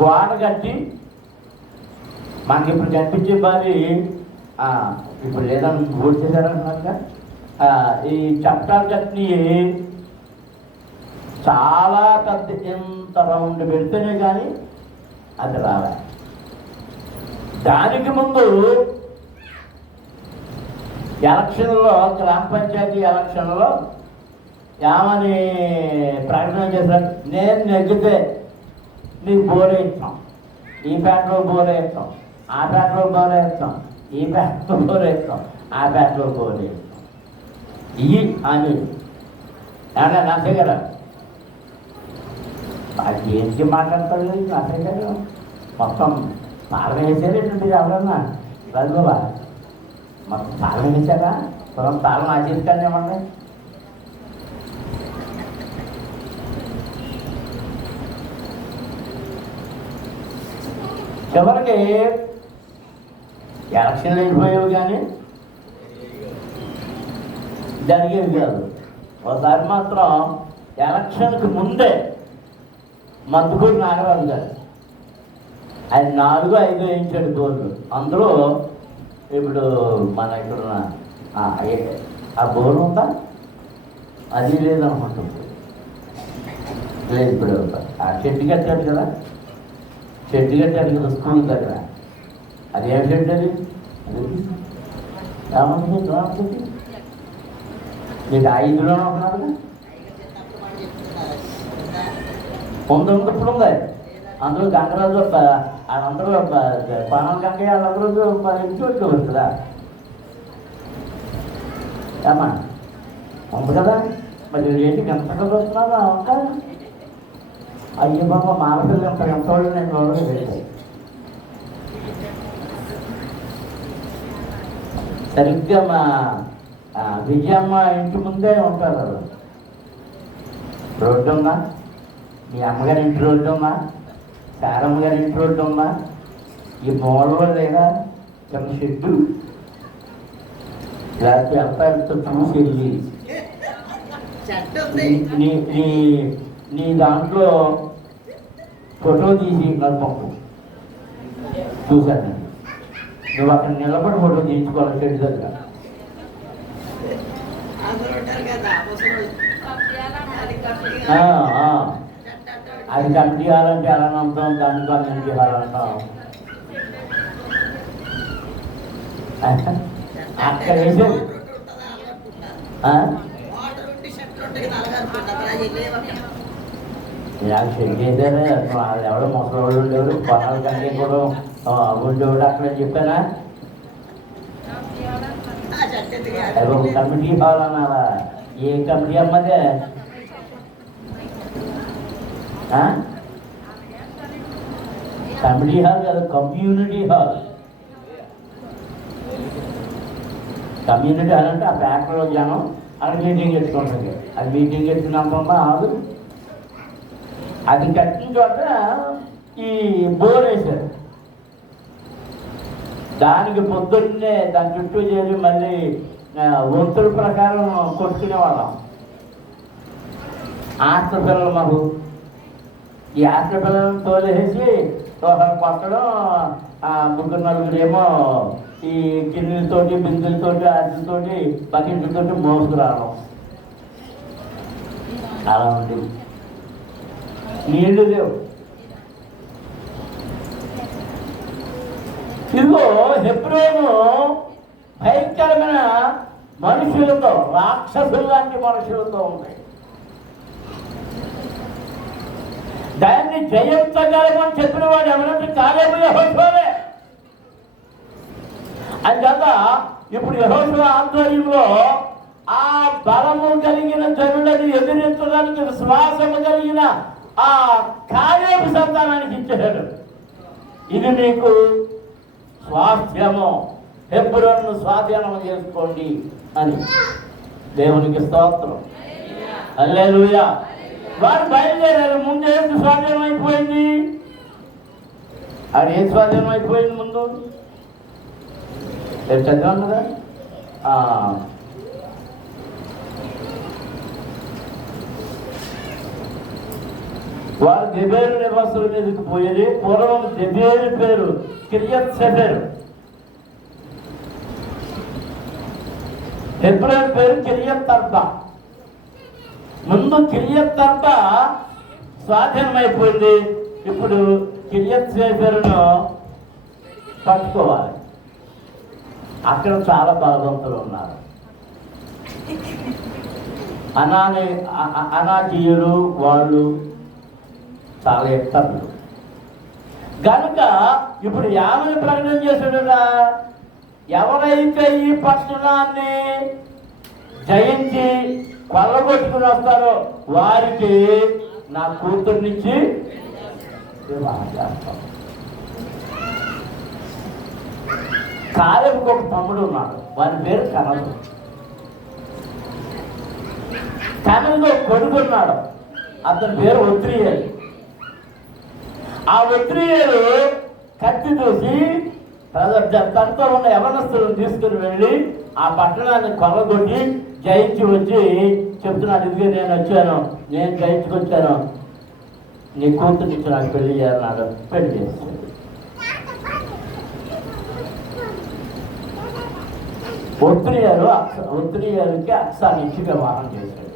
గోడ కట్టి, మనకి ఇప్పుడు కనిపించే బావి ఇప్పుడు లేదని ఓటు చేశారంటున్నారుగా, ఈ చట్టాలు కట్టి చాలా పెద్ద ఎంత రౌండ్ పెడితేనే కానీ అది రావాలి. దానికి ముందు ఎలక్షన్లో, గ్రామ పంచాయతీ ఎలక్షన్లో ఏమని ప్రకటన చేశారు? నేను నెగ్గితే నీకు బోరే ఇస్తాం, ఈ పేటలో బోరే ఇస్తాం, ఆ పేటలో బోరే ఇస్తాం, ఈ పేటలో బోరే ఇస్తాం, ఆ పేటలో బోరే ఇస్తాం. ఇవి అని ఏమన్నా నచ్చే కదా? అది ఏంటి మాట్లాడతాడు నచ్చే కదా? మొత్తం తాళం వేసారేంటి మీరు ఎవరన్నా? రఘువా మొత్తం తాళం వేసారా? పొలం తాళం ఆచేసుకొని ఏమండి? చివరికి ఎలక్షన్లు అయిపోయావు కానీ జరిగేవి కాదు. ఒకసారి మాత్రం ఎలక్షన్కి ముందే మద్దుకూరు నాగరాజు గారు ఆయన 4-5 వేయించాడు బోర్డు. అందులో ఇప్పుడు మన ఇక్కడ ఆ బోర్డు ఉందా? అది లేదనుకుంటుంది. లేదు, ఇప్పుడు ఆ చెట్టు కట్టాడు కదా, చెట్టు కట్టాడు కదా స్కూల్ దగ్గర. అది ఏం చెట్టు? అది రామకి మీకు 5లోనే ఉన్నారుగా. ఉంది, ఇప్పుడు ఉంది. అందరూ గంగరాజు అందరూ పానం గంగయ్య వాళ్ళందరూ ఇంటి వచ్చేవారు కదా. ఏమా ఉంది కదా, మరి ఏంటి ఎంత కదా వస్తున్నారా? ఇంకా అయ్యో బాబా మానపిల్లలు ఎంత వాళ్ళు నేను చూడలేదు. సరిగ్గా మా విజయమ్మ ఇంటి ముందే ఉంటారు. రోడ్డు ఉందా? మీ అమ్మగారి ఇంటి రోడ్డు ఉందా? సారమ్మ గారి ఇంటి రోడ్డు ఉందా? ఈ మూలలో లేదా చిన్న షెడ్డు లేకపోతే ఎంత చూసి వెళ్ళి నీ దాంట్లో ఫోటో తీసి నాకు పంపు. చూశాను. నువ్వు అక్కడ నిలబడి ఫోటో తీయించుకోవాలి షెడ్ దగ్గర. అది కమిటీ హాల్ అంటే అలా నమ్ముతాం, దాన్ని కమ్యూనిటీ హాల్ అంటాం. అక్కడ వేసే షెడ్ చేశారే. ఎవడో ముసలి వాళ్ళు ఉండేవారు, పొలాల కంటే కూడా ఉండేవాడు అక్కడ చెప్పానా? కమిటీ హాల్ అన్నారా? ఏ కమిటీ అమ్మదే? కమిటీ హాల్ కాదు, కమ్యూనిటీ హాల్. కమ్యూనిటీ హాల్ అంటే ఆ ఫ్యాక్టరీలో జనం అక్కడ మీటింగ్ పెట్టుకుంటుంది. అది మీటింగ్ పెట్టుకున్నంత కాదు. అది కట్టిన చోట ఈ బోర్ వేశారు. దానికి పొద్దున్నే దాని చుట్టూ చేరి మళ్ళీ వంతుల ప్రకారం కొట్టుకునేవాళ్ళం. హాస్టల్ పిల్లలు మాకు ఈ హాస్టల్ పిల్లలను తోలేసి ఒకరు కొట్టడం, ముగ్గురు నలుగురేమో ఈ గిన్నెలతోటి బిందులతోటి అడ్డుతోటి బకెట్లతోటి మోసుకురావడం. అలా ఉండేది. నీళ్లు లేవు. ఇదిగో హెబ్రోను భయంకరమైన మనుషులతో, రాక్షసులు లాంటి మనుషులతో ఉన్నాయి. దాన్ని జయించగలమని చెప్పిన వాడు ఎవరంటే కాలేబు యెహోషువే. అందుచేత ఇప్పుడు యెహోషువ ఆధ్వర్యంలో ఆ బలము కలిగిన జనులను ఎదిరించడానికి విశ్వాసము కలిగిన ఆ కాలేబు సంతానానికి ఇచ్చాడు. ఇది మీకు స్వాస్థ్యము, హెబ్రోను స్వాధీనం చేసుకోండి అని. దేవునికి స్తోత్రం. హల్లెలూయా. వారు బయలుదేరారు. ముందు ఏంటి స్వాధీనం అయిపోయింది? అది ఏం స్వాధీనం అయిపోయింది ముందు? చదివాను కదా. వారు దెబేరు నివాసుల మీదకి పోయేది. పూర్వం దెబేరు పేరు కిర్యత్ సెఫెరు, హెబ్రోను పేరు కిర్యత్ అర్బా. ముందు కిర్యత్ అర్బా స్వాధీనమైపోయింది. ఇప్పుడు కిర్యత్ సెఫెరును పట్టుకోవాలి. అక్కడ చాలా బలవంతులు ఉన్నారు. అనాకీయులు వాళ్ళు చాలా ఎత్తర్లు కనుక ఇప్పుడు యామని ప్రకటన చేశాడురా, ఎవరైతే ఈ పట్టణాన్ని జయించి కొల్లగొట్టుకుని వస్తారో వారికి నా కూతుర్నిచ్చి వివాహం చేస్తాం. కాలేబుకి ఒక తమ్ముడు ఉన్నాడు, వారి పేరు కనదు. కనదుకు ఒక కొడుకు ఉన్నాడు, అతని పేరు ఒత్రియేలు. ఆ ఒత్రియేలు కత్తి చూసి తనతో ఉన్న యవనస్తులను తీసుకుని వెళ్ళి ఆ పట్టణాన్ని కొల్లగొట్టి జయించి వచ్చి చెప్తున్నాడు, ఇదిగే నేను వచ్చాను, నేను జయించుకొచ్చాను, నీ కూతుర్నిచ్చి నాకు పెళ్లి చేయాలన్నాడు. పెళ్లి చేస్తాడు. ఒత్రియేలుకి అక్సాన్ని ఇచ్చి వివాహం చేశాడు.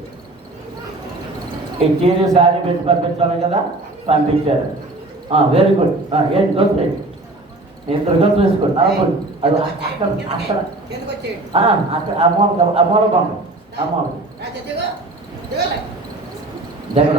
ఈ చీర శారీ పెట్టి పంపించాను కదా, పంపించారు. Very good. ఏంటి గొంతులు? ఇద్దరు గొంతులు వేసుకోండి. అది అక్కడ అక్కడ అక్కడ అమూల బంధం, అమూల దగ్గర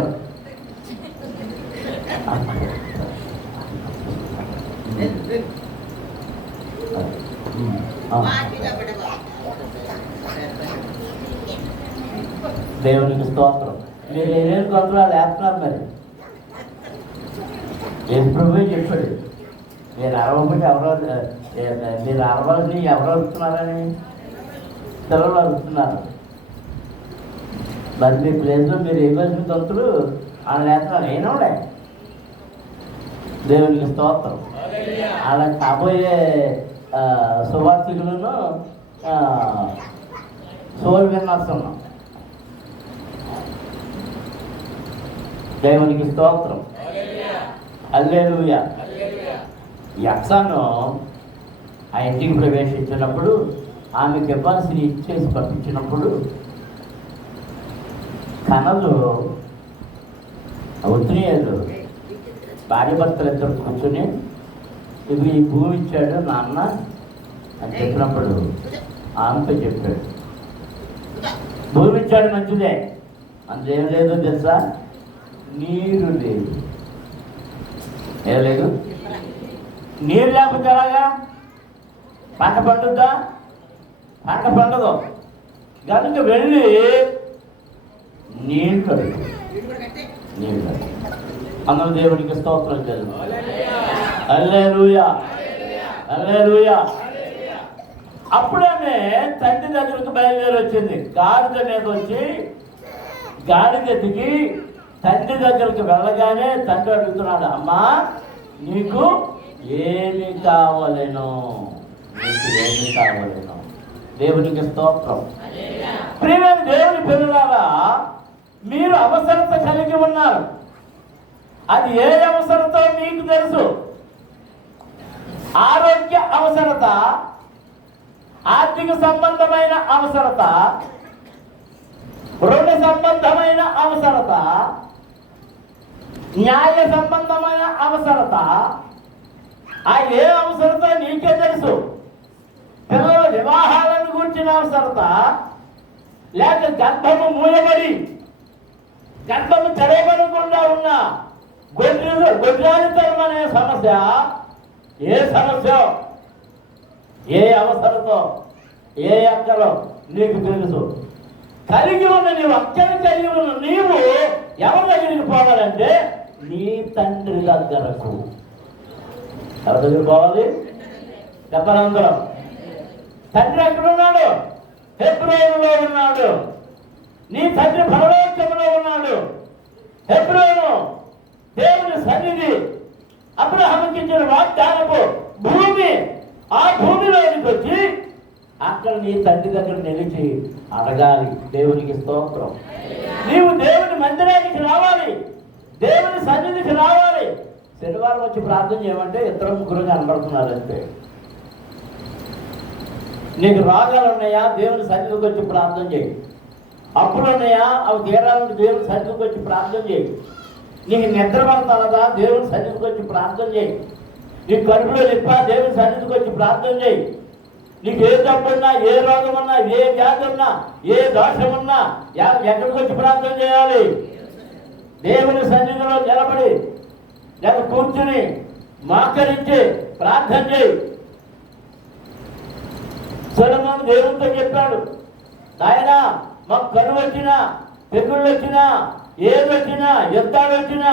దేవునికి స్తోత్రం. మీరు ఏమేమి కొందరు లేపుతున్నారు మరి? ఎప్పుడు చెప్పాడు మీరు అరవబట్టి ఎవరో, మీరు అరవని ఎవరు వస్తున్నారని పిల్లలు వస్తున్నారు. మరి మీ ప్లేస్లో మీరు ఏమేసిన తంతులు ఆయన లేస్తున్నారు. అయినోడే దేవునికి స్తోత్రం. అలా కాబోయే సువార్థికులను సోల్ విన్నర్స్ ఉన్నాం. దేవునికి స్తోత్రం. హల్లెలూయా. యక్సాను ఆ ఇంటికి ప్రవేశించినప్పుడు ఆమెకు ఇవ్వాల్సిన ఇచ్చేసి పంపించినప్పుడు కనలు ఒత్రియేలు భార్య భర్తలు ఇద్దరు కూర్చొని ఇవి ఈ భూమి ఇచ్చాడు నాన్న అని చెప్పినప్పుడు ఆమెతో చెప్పాడు, భూమి ఇచ్చాడు మంచిదే, అందులో ఏం లేదో తెలుసా? నీరు లేదు. ఏం లేదు? నీరు లేకపోతే ఎలాగా? పంట పండుద్దా? పంట పండదు. కనుక వెళ్ళి నీళ్ళు నీళ్ళు అందరూ దేవుడికి స్తోత్రం చేద్దాం. హల్లెలూయా, హల్లెలూయా. అప్పుడే తండ్రి దగ్గరకు బయలుదేరి వచ్చింది. గాడిద మీద వచ్చి గాడిద దిగి తండ్రి దగ్గరకు వెళ్ళగానే తండ్రి అడుగుతున్నాడు, అమ్మా నీకు ఏమి కావాలను? నీకు ఏమీ కావాలను. దేవునికి స్తోత్రం. ప్రియమైన దేవుని పిల్లలారా, మీరు అవసరత కలిగి ఉన్నారు. అది ఏ అవసరతో మీకు తెలుసు. ఆరోగ్య అవసరత, ఆర్థిక సంబంధమైన అవసరత, రుణ సంబంధమైన అవసరత, న్యాయ సంబంధమైన అవసరత, ఆ ఏ అవసరత నీకే తెలుసు. పిల్లల వివాహాలను గురించిన అవసరత, లేక గర్భము మూయబడి గర్భము తెరవబడకుండా ఉన్న గొడ్రాలితనం అనే సమస్య, ఏ సమస్య, ఏ అవసరతో, ఏ అక్కరో నీకు తెలుసు. కలిగి ఉన్న నీవు, అక్కర కలిగి ఉన్న నీవు ఎవరి దగ్గరికి పోవాలంటే నీ తండ్రి దగ్గరకు. ఎవరి దగ్గర పోవాలి? చెప్పనందరం. తండ్రి ఎక్కడున్నాడు? హెబ్రోనులో ఉన్నాడు. నీ తండ్రి పరలోకములో ఉన్నాడు. హెబ్రోను దేవుని సన్నిధి, అబ్రహాముకి ఇచ్చిన వాగ్దానపు భూమి. ఆ భూమిలోనికి వచ్చి అక్కడ నీ తండ్రి దగ్గర నిలిచి అడగాలి. దేవునికి స్తోత్రం. నీవు దేవుని మందిరానికి రావాలి, దేవుని సన్నిధికి రావాలి. శనివారం వచ్చి ప్రార్థన చేయమంటే ఇద్దరు ముగ్గురు కనబడుతున్నారంటే. నీకు రోగాలు ఉన్నాయా? దేవుని సన్నిధికి వచ్చి ప్రార్థన చేయి. అప్పులు ఉన్నాయా? అవి తీరాలని దేవుని సన్నిధికి వచ్చి ప్రార్థన చేయి. నీకు నిద్ర పడతానదా? దేవుని సన్నిధికి వచ్చి ప్రార్థన చేయి. నీకు కడుపులో నిప్పా? దేవుని సన్నిధికి వచ్చి ప్రార్థన చేయి. నీకు ఏ జబ్బు ఉన్నా, ఏ రోగం ఉన్నా, ఏ వ్యాధి ఉన్నా, ఏ దోషం ఉన్నా ఎక్కడికి వచ్చి ప్రార్థన చేయాలి? దేవుని సన్నిధిలో నిలబడి లేదా కూర్చుని మాకరించి ప్రార్థన చేయి. సొలొమోను దేవునితో చెప్పాడు, నాయనా మాకు కరువు వచ్చినా, తెగుళ్ళు వచ్చినా, ఏది వచ్చినా, యుద్ధాలు వచ్చినా,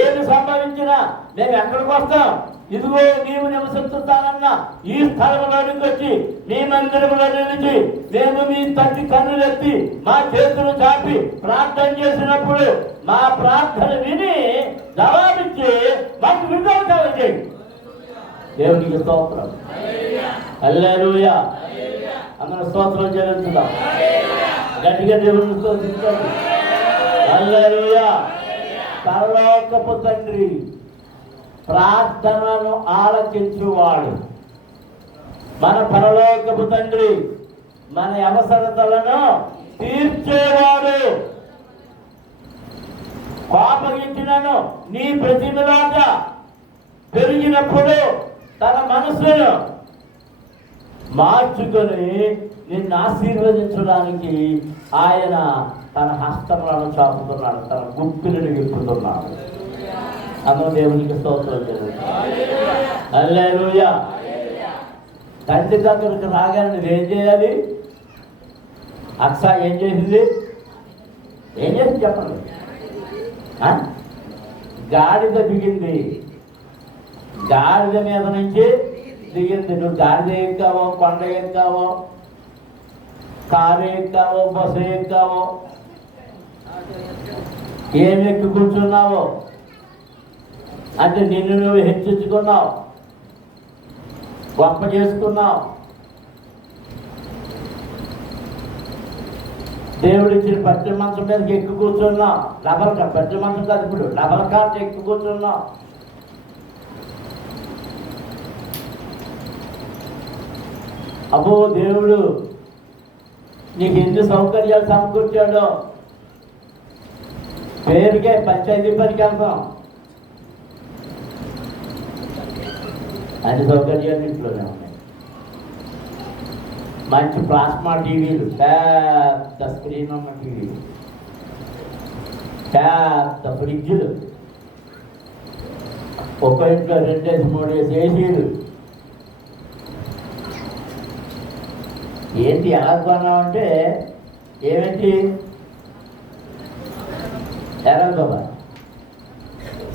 ఏది సంభవించినా మేము ఎక్కడికి వస్తాం? ఇదిగో నీవు నివసిస్తానన్న ఈ స్థలంలోనికి వచ్చి నీ మందిరంలో నిలిచి మేము మీ తట్టి కన్నులెత్తి మా చేతులు చాపి ప్రార్థన చేసినప్పుడు మా ప్రార్థన విని జవాబిచ్చి మాకు విడుదల కలగజేయి. దేవునికి స్తోత్రం. హల్లెలూయా. అందరూ స్తోత్రం చెల్లించుదాం. గట్టిగా దేవుని స్తోత్రించండి. హల్లెలూయా. పరలోకపు తండ్రి ప్రార్థనను ఆలకించువాడు. మన పరలోకపు తండ్రి మన అవసరతలను తీర్చేవాడు. కోపగించినను నీ ప్రతిమలాట పెరిగినప్పుడు తన మనస్సును మార్చుకొని నిన్ను ఆశీర్వదించడానికి ఆయన తన హస్తములను చాపుతున్నాడు, తన గుప్పిలను విప్పుతున్నాడు. అందరూ దేవునికి స్తోత్రం చేయండి. హల్లెలూయా. తండ్రి దగ్గరికి రాగానే నువ్వేం చేయాలి? అక్స ఏం చేసింది? ఏం చేసింది చెప్పండి. గాడిద దిగింది. గాడిద మీద నుంచి దిగింది. నువ్వు గాడిద ఎక్కావో, కొండ ఎక్కావో, కారు ఎక్కావో, బస్సు ఎక్కావో, ఏమి ఎక్కి కూర్చున్నావో అంటే నిన్ను నువ్వు హెచ్చించుకున్నావు, గొప్ప చేసుకున్నావు. దేవుడు ఇచ్చిన పట్టి మంచం మీదకి ఎక్కువ కూర్చున్నావు. పట్టి మంచం కాదు, ఇప్పుడు డబల్ కాట్ ఎక్కువ కూర్చున్నావు. అబ్బో దేవుడు నీకు ఎన్ని సౌకర్యాలు సమకూర్చాడో. పేరుకే పంచాయతీ పనికి వెళ్తాం, అన్ని సౌకర్యాలు ఇంట్లోనే ఉన్నాయి. మంచి ప్లాస్మా టీవీలు, పెద్ద స్క్రీన్ ఉన్న టీవీలు, పెద్ద ఫ్రిడ్జ్లు, ఒక ఇంట్లో 2 3 ఏసీలు. ఏంటి ఎలా కొన్నామంటే ఏమిటి ఎర్రగొబ్బ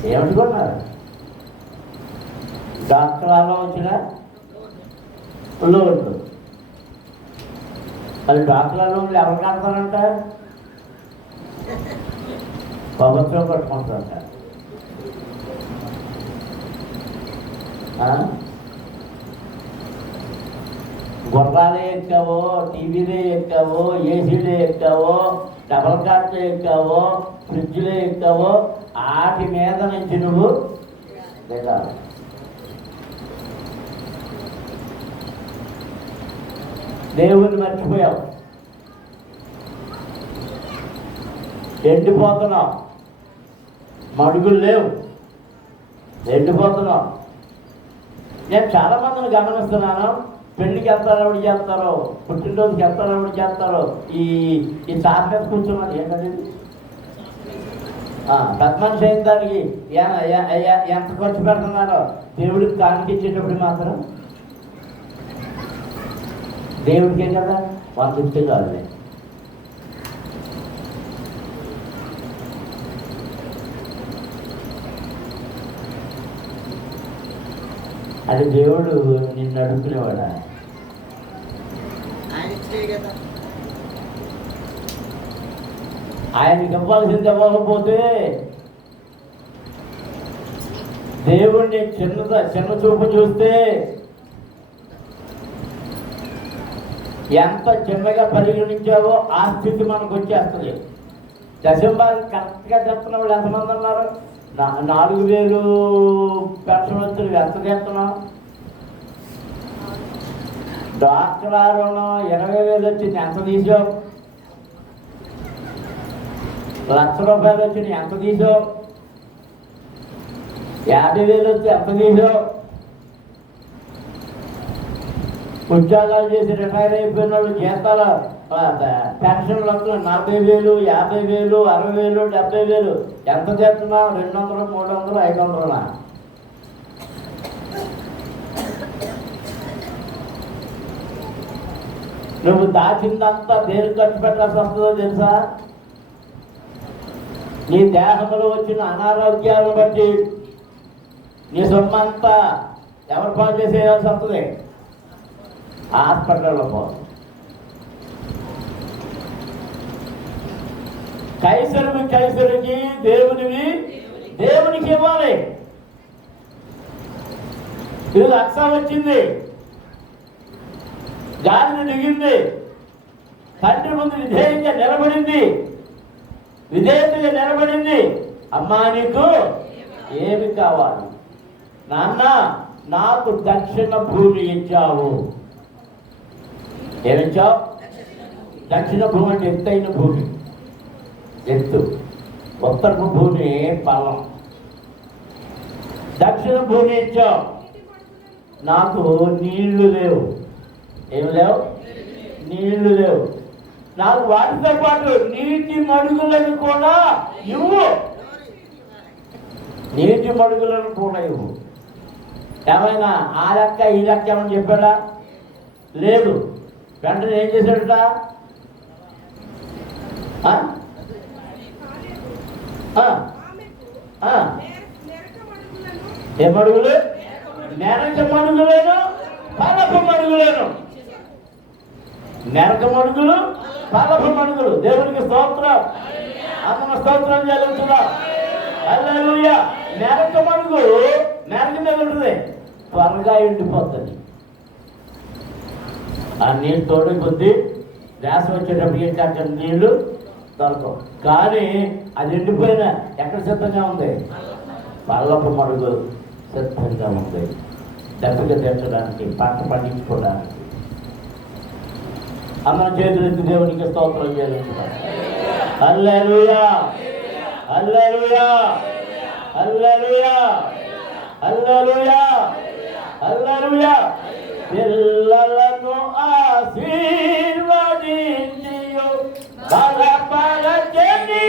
ఏమిటి కొన్నారు? డాక్టర్లో వచ్చిన లోన్లు. అది డాక్టర్ లోన్లు ఎవరు కడతారంట? ప్రభుత్వం కట్టుకుంటారంట. గుర్రాలే ఎక్కావో, టీవీలే ఎక్కావో, ఏసీలే ఎక్కావో, డబల్ కార్లే ఎక్కావో, ఫ్రిడ్జ్లే ఎక్కావో, వాటి మీద నుంచి నువ్వు దిగాలి. దేవుణ్ణి మర్చిపోయావు, ఎండిపోతున్నావు, మడుగులు లేవు, ఎండిపోతున్నావు. నేను చాలామందిని గమనిస్తున్నాను, పెళ్ళికి వెళ్తారో ఎవరు చేస్తారో, పుట్టినరోజుకి వెళ్తారో ఎవరు చేస్తారో, ఈ చార్ మీద కూర్చున్నది ఏంటండి, పెద్ద మనిషి అయిన దానికి ఎంత ఖర్చు పెడుతున్నారో దేవుడికి కానికిచ్చేటప్పుడు మాత్రం దేవుడికే కదా 150 కాదు. అది దేవుడు నిన్ను అడుగుకునేవాడా? ఆయనకి ఇవ్వాల్సింది ఇవ్వకపోతే దేవుణ్ణి చిన్న చూపు చూస్తే ఎంత చిన్నగా పరిగణించావో ఆ స్థితి మనకు వచ్చేస్తుంది. దశంబాలు కరెక్ట్గా చెప్తున్న వాళ్ళు ఎంతమంది ఉన్నారు? 4,000 పెన్షన్ వచ్చి ఎంత చేస్తున్నాం? డాక్టర్ రుణం 20,000 వచ్చింది, ఎంత తీసావు? ₹1,00,000 వచ్చింది, ఎంత తీసావు? 50,000 వచ్చి ఎంత తీసావు? ఉద్యోగాలు చేసి రిటైర్ అయిపోయిన వాళ్ళు జీతాల పెన్షన్లు వస్తున్నాయి 40,000, 50,000, 60,000, 70,000. ఎంత చేస్తున్నావు? 200, 300, 500. నువ్వు దాచిందంతా దేనికి ఖర్చు పెట్టాల్సి వస్తుందో తెలుసా? నీ దేహంలో వచ్చిన అనారోగ్యాలను బట్టి నీ సొమ్మంతా ఎవరు పాలు చేసేయాల్సి వస్తుంది? హాస్పిటల్లో పోదు. కైసరికి దేవునివి దేవునికి ఇవ్వాలి. ఇది 1,00,000 వచ్చింది, గాలిని దిగింది, తండ్రి ముందు విధేయంగా నిలబడింది, విధేయతగా నిలబడింది. అమ్మా నీకు ఏమి కావాలి? నాన్న నాకు దక్షిణ భూమి ఇచ్చావు. ఏమిచ్చావు? దక్షిణ భూమి అంటే ఎత్తైన భూమి, ఎత్తు. ఉత్తరపు భూమి పల్లం. దక్షిణ భూమి ఇచ్చావు. నాకు నీళ్లు లేవు. ఏమి లేవు? నీళ్లు లేవు. నాకు వాటితో పాటు నీటి మడుగులను కూడా ఇవ్వు. నీటి మడుగులను కూడా ఇవ్వు. ఏమైనా ఆ లెక్క ఈ లెక్క ఏమని చెప్పాడా? లేదు. వెంటనే ఏం చేశాడట? ఏ మడుగులు? మెరక మడుగులేను, పలపు మడుగులేను. మెరక మడుగులు, పలపు మడుగులు. దేవునికి స్తోత్రం, అమ్మ స్తోత్రం జరుగుతుందా? హల్లెలూయా. మెరక మడుగు మెరక మీద ఉంటుంది, త్వరగా ఎండిపోతుంది. ఆ నీళ్ళు తోడే కొద్దీ వేసవి వచ్చేటప్పుడు ఏంటి, అక్కడ నీళ్లు దొరకవు. కానీ అది ఎండిపోయినా ఎక్కడ సిద్ధంగా ఉంది? పల్లపు మడుగు సిద్ధంగా ఉంది, దెబ్బగా తెచ్చడానికి, పంట పండించుకోవడానికి. అమ్మ చేతులెత్తి దేవునికి స్తోత్రం చేస్తున్నాం. హల్లెలూయా, హల్లెలూయా, హల్లెలూయా, హల్లెలూయా, హల్లెలూయా. పిల్లలను ఆశీర్వదించియు బలపరచని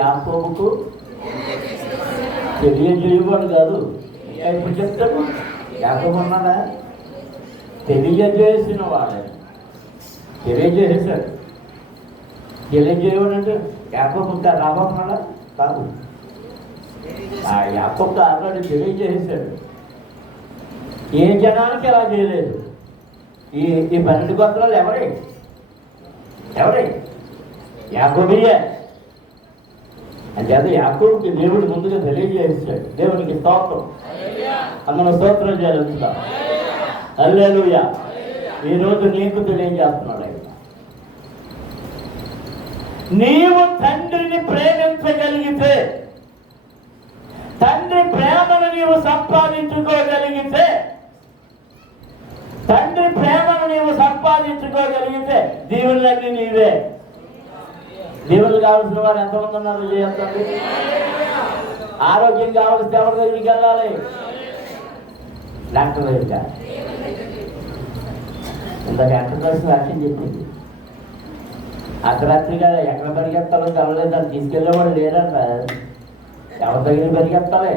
యాకోబుకు తెలియజేయవాడు కాదు. ఇప్పుడు చెప్తాడు, యాకోబు ఉన్నాడా? తెలియజేసిన వాడే, తెలియజేసాడు. తెలియజేయవాడు అంటే యాకోబు రాబోతున్నాడా? కాదు. ఆ యాకోబు ఆల్రెడీ తెలియజేసాడు. ఏ జనానికి ఎలా చేయలేదు. ఈ 12 గోత్రాలు ఎవరే? యాకోబుయే. అంచేత యాకోబుకి దేవుడు ముందుగా తెలియజేస్తాడు. దేవునికి స్తోత్రం. అందులో స్తోత్రం చేయాలి. హల్లెలూయా. ఈరోజు నీకు తెలియజేస్తున్నాడు ఆయన. నీవు తండ్రిని ప్రేమించగలిగితే, తండ్రి ప్రేమను నీవు సంపాదించుకోగలిగితే, తండ్రి ప్రేమను నీవు సంపాదించుకోగలిగితే దీవులన్నీ నీవే. దీవులు కావాల్సిన వారు ఎంతమంది ఉన్నారు? చేయండి. ఆరోగ్యం కావాల్సిన ఎవరి దగ్గరికి వెళ్ళాలి? డాక్టర్ దగ్గర. ఇంత డాక్టర్ రాసి చెప్పింది. అర్ధరాత్రిగా ఎక్కడ పరిగెత్తాలో తెలలేదు. అని తీసుకెళ్ళేవాడు లేరంట. ఎవరి దగ్గర పరిగెత్తాలి?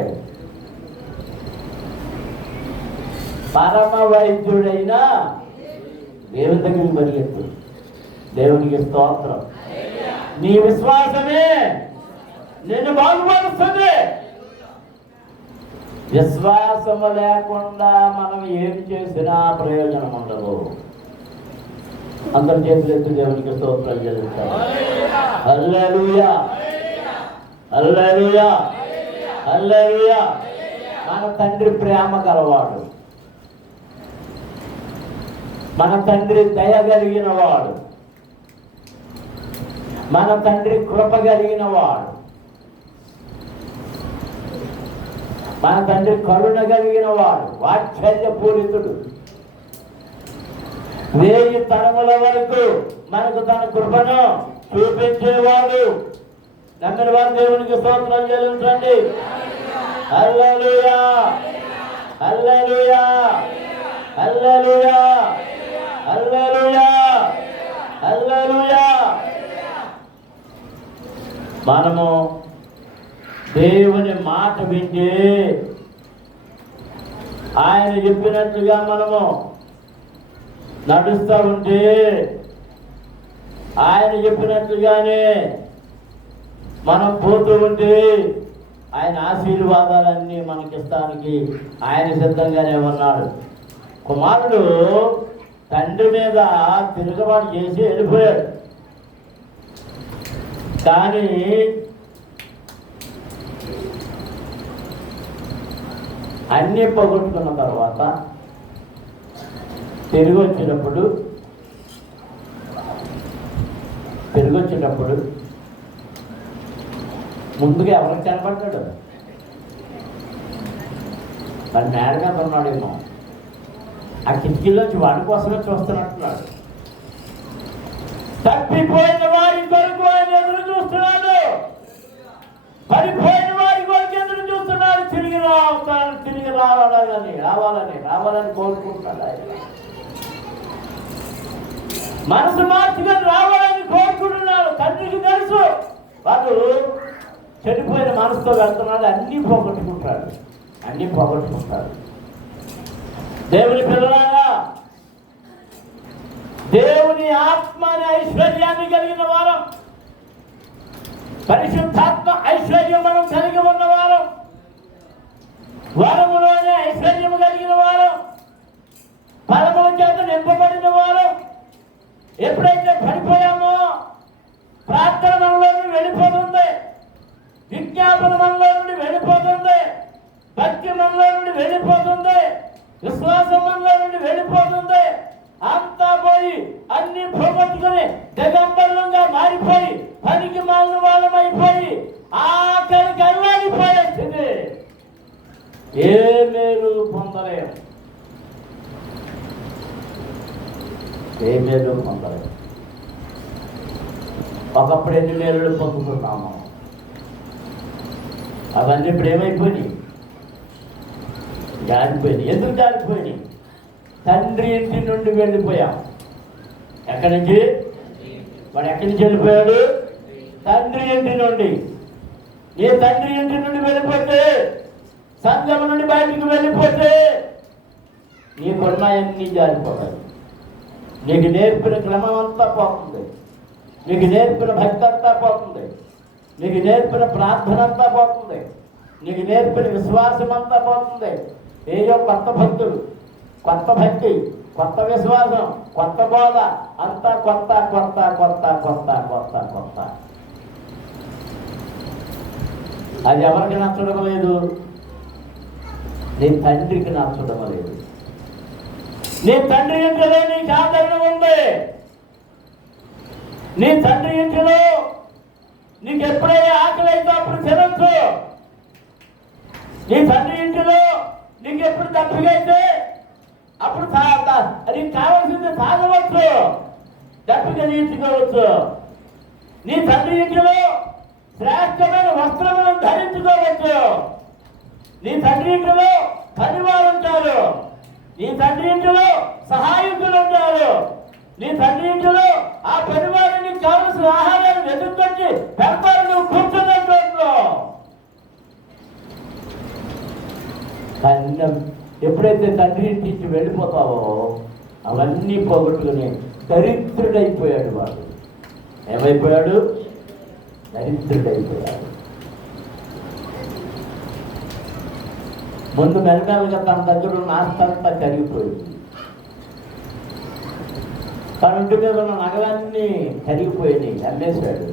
పరమ వైద్యుడైనా దేవుని దగ్గరికి పరిగెత్తు. దేవునికి స్తోత్రం. నీ విశ్వాసమే నిన్ను బాగుపరుస్తుంది. విశ్వాసము లేకుండా మనం ఏం చేసినా ప్రయోజనం ఉండదు. అందరి చేతులు ఎత్తి దేవునికి స్తోత్రం చేస్తారు. హల్లెలూయా, హల్లెలూయా, హల్లెలూయా. మన తండ్రి ప్రేమ గలవాడు. మన తండ్రి దయ కలిగిన వాడు. మన తండ్రి కృప కలిగిన వాడు. మన తండ్రి కరుణ కలిగిన వాడు. వాత్సల్యపూరితుడు. 1000 తరముల వరకు మనకు తన కృపను చూపించేవాడు. నమ్మిన వారు దేవునికి స్తోత్రం చెల్లించండి. హల్లెలూయా, హల్లెలూయా, హల్లెలూయా, హల్లెలూయా, హల్లెలూయా. మనము దేవుని మాట వింటే, ఆయన చెప్పినట్లుగా మనము నడుస్తూ ఉంటే, ఆయన చెప్పినట్లుగానే మనం పోతూ ఉంటే, ఆయన ఆశీర్వాదాలన్నీ మనకిస్తానికి ఆయన సిద్ధంగానే ఉన్నాడు. కుమారుడు తండ్రి మీద తిరుగుబాటు చేసి వెళ్ళిపోయాడు. కానీ అన్నీ పోగొట్టుకున్న తర్వాత తిరిగి వచ్చినప్పుడు ముందుగా ఎవరికి కనపడ్డాడు? మరి మేడగా ఉన్నాడేమో. ఆ కిటికీలోంచి వాడి కోసమే చూస్తున్నట్టున్నాడు. తప్పిపోయిన వారి కొరకు ఆయన ఎదురు చూస్తున్నాడు. పడిపోయిన వారి కొరకు ఎదురు చూస్తున్నాడు. తిరిగి రావాలని కోరుకుంటున్నాడు ఆయన. మనసు మార్చుకొని రావాలని కోరుకుంటున్నాడు. తండ్రికి తెలుసు వాడు చెడిపోయిన మనసుతో వెళ్తున్నాడు. అన్నీ పోగొట్టుకుంటాడు. దేవుని పిల్లలారా, దేవుని ఆత్మని ఐశ్వర్యాన్ని కలిగిన వారం, పరిశుద్ధాత్మ ఐశ్వర్యం మనం కలిగి ఉన్న వారం, వరములోనే ఐశ్వర్యము కలిగిన వారం, ఫలముల చేత నింపబడిన వారం. ఎప్పుడైతే పడిపోయామో ప్రార్థన మనలో నుండి వెళ్ళిపోతుంది, విజ్ఞాపన మనలో నుండి వెళ్ళిపోతుంది, భక్తి మనలో నుండి వెళ్ళిపోతుంది, విశ్వాసం మనలో నుండి వెళ్ళిపోతుంది. అంతా పోయి అన్ని పోగొట్టుకుని దిగంబరంగా మారిపోయి పనికి మాలిన వాళ్ళమైపోయి ఆఖరికి అల్లాడిపోయే స్థితి. ఏ మేలు పొందలేము. ఒకప్పుడు ఎన్ని మేలు పొందుకున్నాము, అవన్నీ ఇప్పుడు ఏమైపోయినాయి? జారిపోయినాయి. ఎందుకు జారిపోయినాయి? తండ్రి ఇంటి నుండి వెళ్ళిపోయాం. ఎక్కడి నుంచి? వాడు ఎక్కడి నుంచి వెళ్ళిపోయాడు? తండ్రి ఇంటి నుండి. నీ తండ్రి ఇంటి నుండి వెళ్ళిపోతే, సంఘం నుండి బయటికి వెళ్ళిపోతే నీకున్నాయన్నీ జారిపోతాయి. నీకు నేర్పిన క్రమం అంతా పోతుంది, నీకు నేర్పిన భక్తి అంతా పోతుంది, నీకు నేర్పిన ప్రార్థన అంతా పోతుంది, నీకు నేర్పిన విశ్వాసం అంతా పోతుంది. ఏయో కొత్త భక్తులు, కొత్త భక్తి, కొత్త విశ్వాసం, కొత్త బోధ, అంతా కొత్త కొత్త కొత్త కొత్త కొత్త కొత్త. అది ఎవరికి నచ్చడం లేదు? నీ తండ్రికి నచ్చడం లేదు. నీ తండ్రి ఇంటిలో నీకు ఆదరణ ఉంది. నీ తండ్రి ఇంటిలో నీకు ఎప్పుడైతే ఆకలి అయితే అప్పుడు తినొచ్చు. నీ తండ్రి ఇంటిలో నీకు ఎప్పుడు దప్పికైతే అప్పుడు నీకు కావాల్సింది తాగవచ్చు, దప్పిక తీర్చుకోవచ్చు. నీ తండ్రి ఇంటిలో శ్రేష్టమైన వస్త్రములను ధరించుకోవచ్చు. నీ తండ్రి ఇంటిలో పనివారు ఉంటారు, నీ తండ్రి ఇంటిలో సహాయకులు ఉంటారు, నీ తండ్రి ఇంటిలో ఆ పనివారు నీకు కావలసిన ఆహారాన్ని వెతుక్కొచ్చి పెడతారు. నువ్వు కూర్చున్నట్టు ఎప్పుడైతే తండ్రి ఇంటికి వెళ్ళిపోతావో అవన్నీ పోగొట్టుకుని దరిద్రుడైపోయాడు. వాడు ఏమైపోయాడు? దరిద్రుడైపోయాడు. ముందు మెల్లమెల్లగా తన దగ్గర ఉన్న ఆస్తి అంతా కరిగిపోయింది. తన ఇంటి మీద ఉన్న నగలన్నీ కరిగిపోయినాయి, అమ్మేశాడు.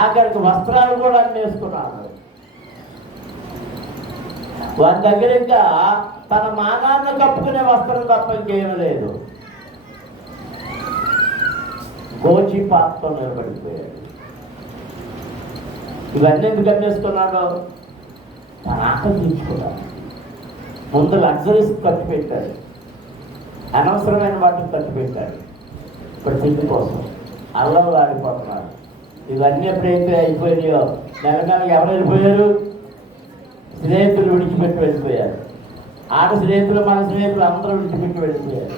ఆఖరికి వస్త్రాలు కూడా అమ్మేసుకున్నాడు. వారి దగ్గర ఇంకా తన మానాన్ని కప్పుకునే వస్త్రం తప్ప ఇంకేం లేదు. గోచి పాత్రతో నిలబడిపోయాడు. ఇవన్నీ ఎందుకు అమ్మేసుకున్నాడు? తన ఆకలి తీర్చుకున్నాడు. ముందు లగ్జరీస్ ఖర్చు పెట్టాడు, అనవసరమైన వాటిని ఖర్చు పెట్టాడు. ఇప్పుడు తిండి కోసం అల్లం ఆడిపోతున్నాడు. ఇవన్నీ ఎప్పుడైతే అయిపోయినాయో నెలకాలం ఎవరు వెళ్ళిపోయారు? స్నేహితులు విడిచిపెట్టి వెళ్ళిపోయారు. ఆట స్నేహితులు, మన స్నేహితులు అందరూ విడిచిపెట్టి వెళ్ళిపోయారు.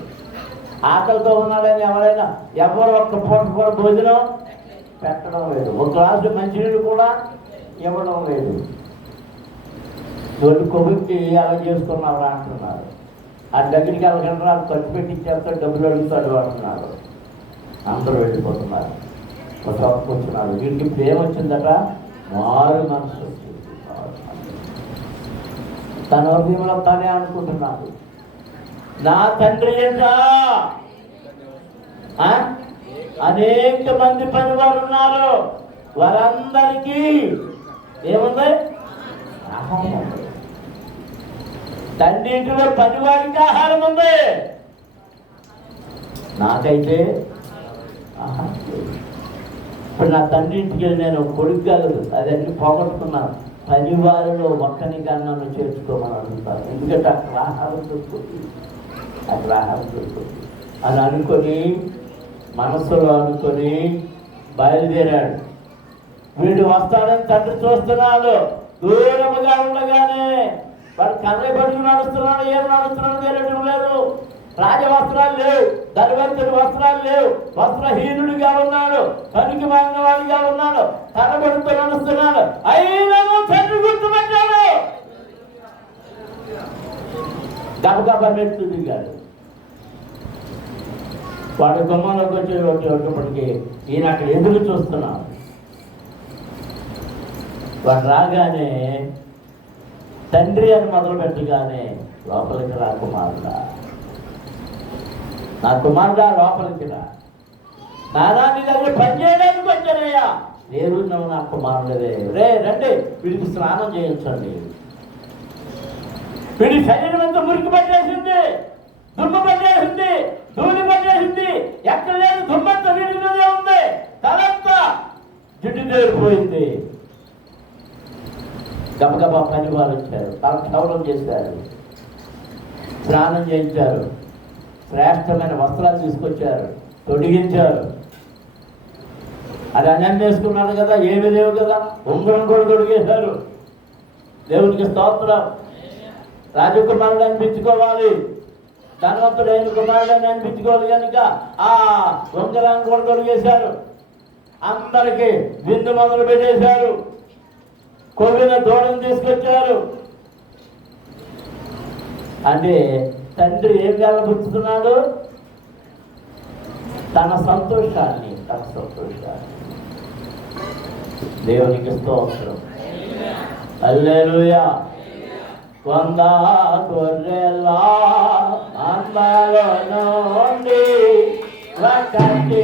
ఆకలితో ఉన్నాడని ఎవరైనా ఎవరు ఒక్క పూట కూడా భోజనం పెట్టడం లేదు, ఒక గ్లాసు మంచినీళ్ళు కూడా ఇవ్వడం లేదు. తోటి కొడుక్కి అలా చేసుకున్నావు అంటున్నారు. ఆ దగ్గరికి వెళ్ళకుండా వాళ్ళు ఖర్చు పెట్టించేస్తాడు, డబ్బులు అడుగుతాడు అంటున్నారు. అందరూ వెళ్ళిపోతున్నారు. ఒక కూర్చున్నారు. వీరికి ఇప్పుడు ఏమొచ్చిందట? మారు మనసు వచ్చింది. తన హృదయంలో తానే అనుకుంటున్నాడు, నా తండ్రి ఎంత అనేక మంది పనివారు ఉన్నారు, వారందరికీ ఏముంది? ఆహారం. తండ్రి ఇంటిలో పనివారికి ఆహారం ఉంది, నాకైతే ఆహారం. ఇప్పుడు నా తండ్రి ఇంటికి వెళ్ళి నేను కొడుకు కాదు, అదన్నీ పోగొట్టుకున్నాను. పనివారిలో ఒక్కనిగా నన్ను చేర్చుకోమని అడుగుతాను. ఎందుకంటే అక్కడ ఆహారం దొరుకుతుంది, అక్కడ ఆహారం దొరుకుతుంది అని అనుకొని మనస్సులో అనుకొని బయలుదేరాడు. వీడు వస్తాడని తండ్రి చూస్తున్నాడు. దూరముగా ఉండగానే వాడు కర్ర పట్టుకు నడుస్తున్నాడు. ఏం నడుస్తున్నాడు తెలియడం లేదు. రాజవస్త్రాలు లేవు, ధనవంతుడి వస్త్రాలు లేవు, వస్త్రహీనుడిగా ఉన్నాడు, పనికి మారినవాడిగా ఉన్నాడు, కర్రబడుతూ నడుస్తున్నాడు. అయినా తండ్రి గుర్తుపెట్టాడు. గబగబా మెట్లు దిగాడు. వాడు గుమ్మంలోకి వచ్చేటప్పటికి ఈయన అక్కడ ఎదురు చూస్తున్నాడు. వాడు రాగానే తండ్రి అని మొదలు పెట్టగానే లోపలికి రా కుమారుడా, నా కుమారుడా లోపలికి రా, నానా నీ దగ్గర పనిచేయడానికి వచ్చానయ్యా. నేను నువ్వు నా కుమారుడే. రే రండి, వీడికి స్నానం చేయించండి. వీడి శరీరం అంతా మురికి పట్టేసింది, దుమ్ము పట్టేసింది, ధూళి పట్టేసింది. ఎక్కడ లేదు దుమ్మంతా వీడి మీదే ఉంది. తలంతా జిడ్డు తేలిపోయింది. గబగబా పని వారు వచ్చారు, తల క్షౌరం చేశారు, స్నానం చేయించారు, శ్రేష్టమైన వస్త్రాలు తీసుకొచ్చారు, తొడిగించారు. అది అన్నం వేసుకున్నాడు కదా, ఏమి లేవు కదా, ఉంగరం కూడా తొడిగేశారు. దేవునికి స్తోత్రం. రాజకుమారుడు అనిపించుకోవాలి, ధనవంతుడైన కుమారుడు అనిపించుకోవాలి కనుక ఆ ఉంగరాన్ని కూడా తొడిగేశారు. అందరికీ విందు మొదలు పెట్టేశారు. కొవ్విన దూడను తీసుకొచ్చారు. అంటే తండ్రి ఏం వెళ్ళబుచ్చుతున్నాడు? తన సంతోషాన్ని. దేవునికి స్తోత్రం. హల్లెలూయా. 100 గొర్రెల మందలో నుండి ఒకటి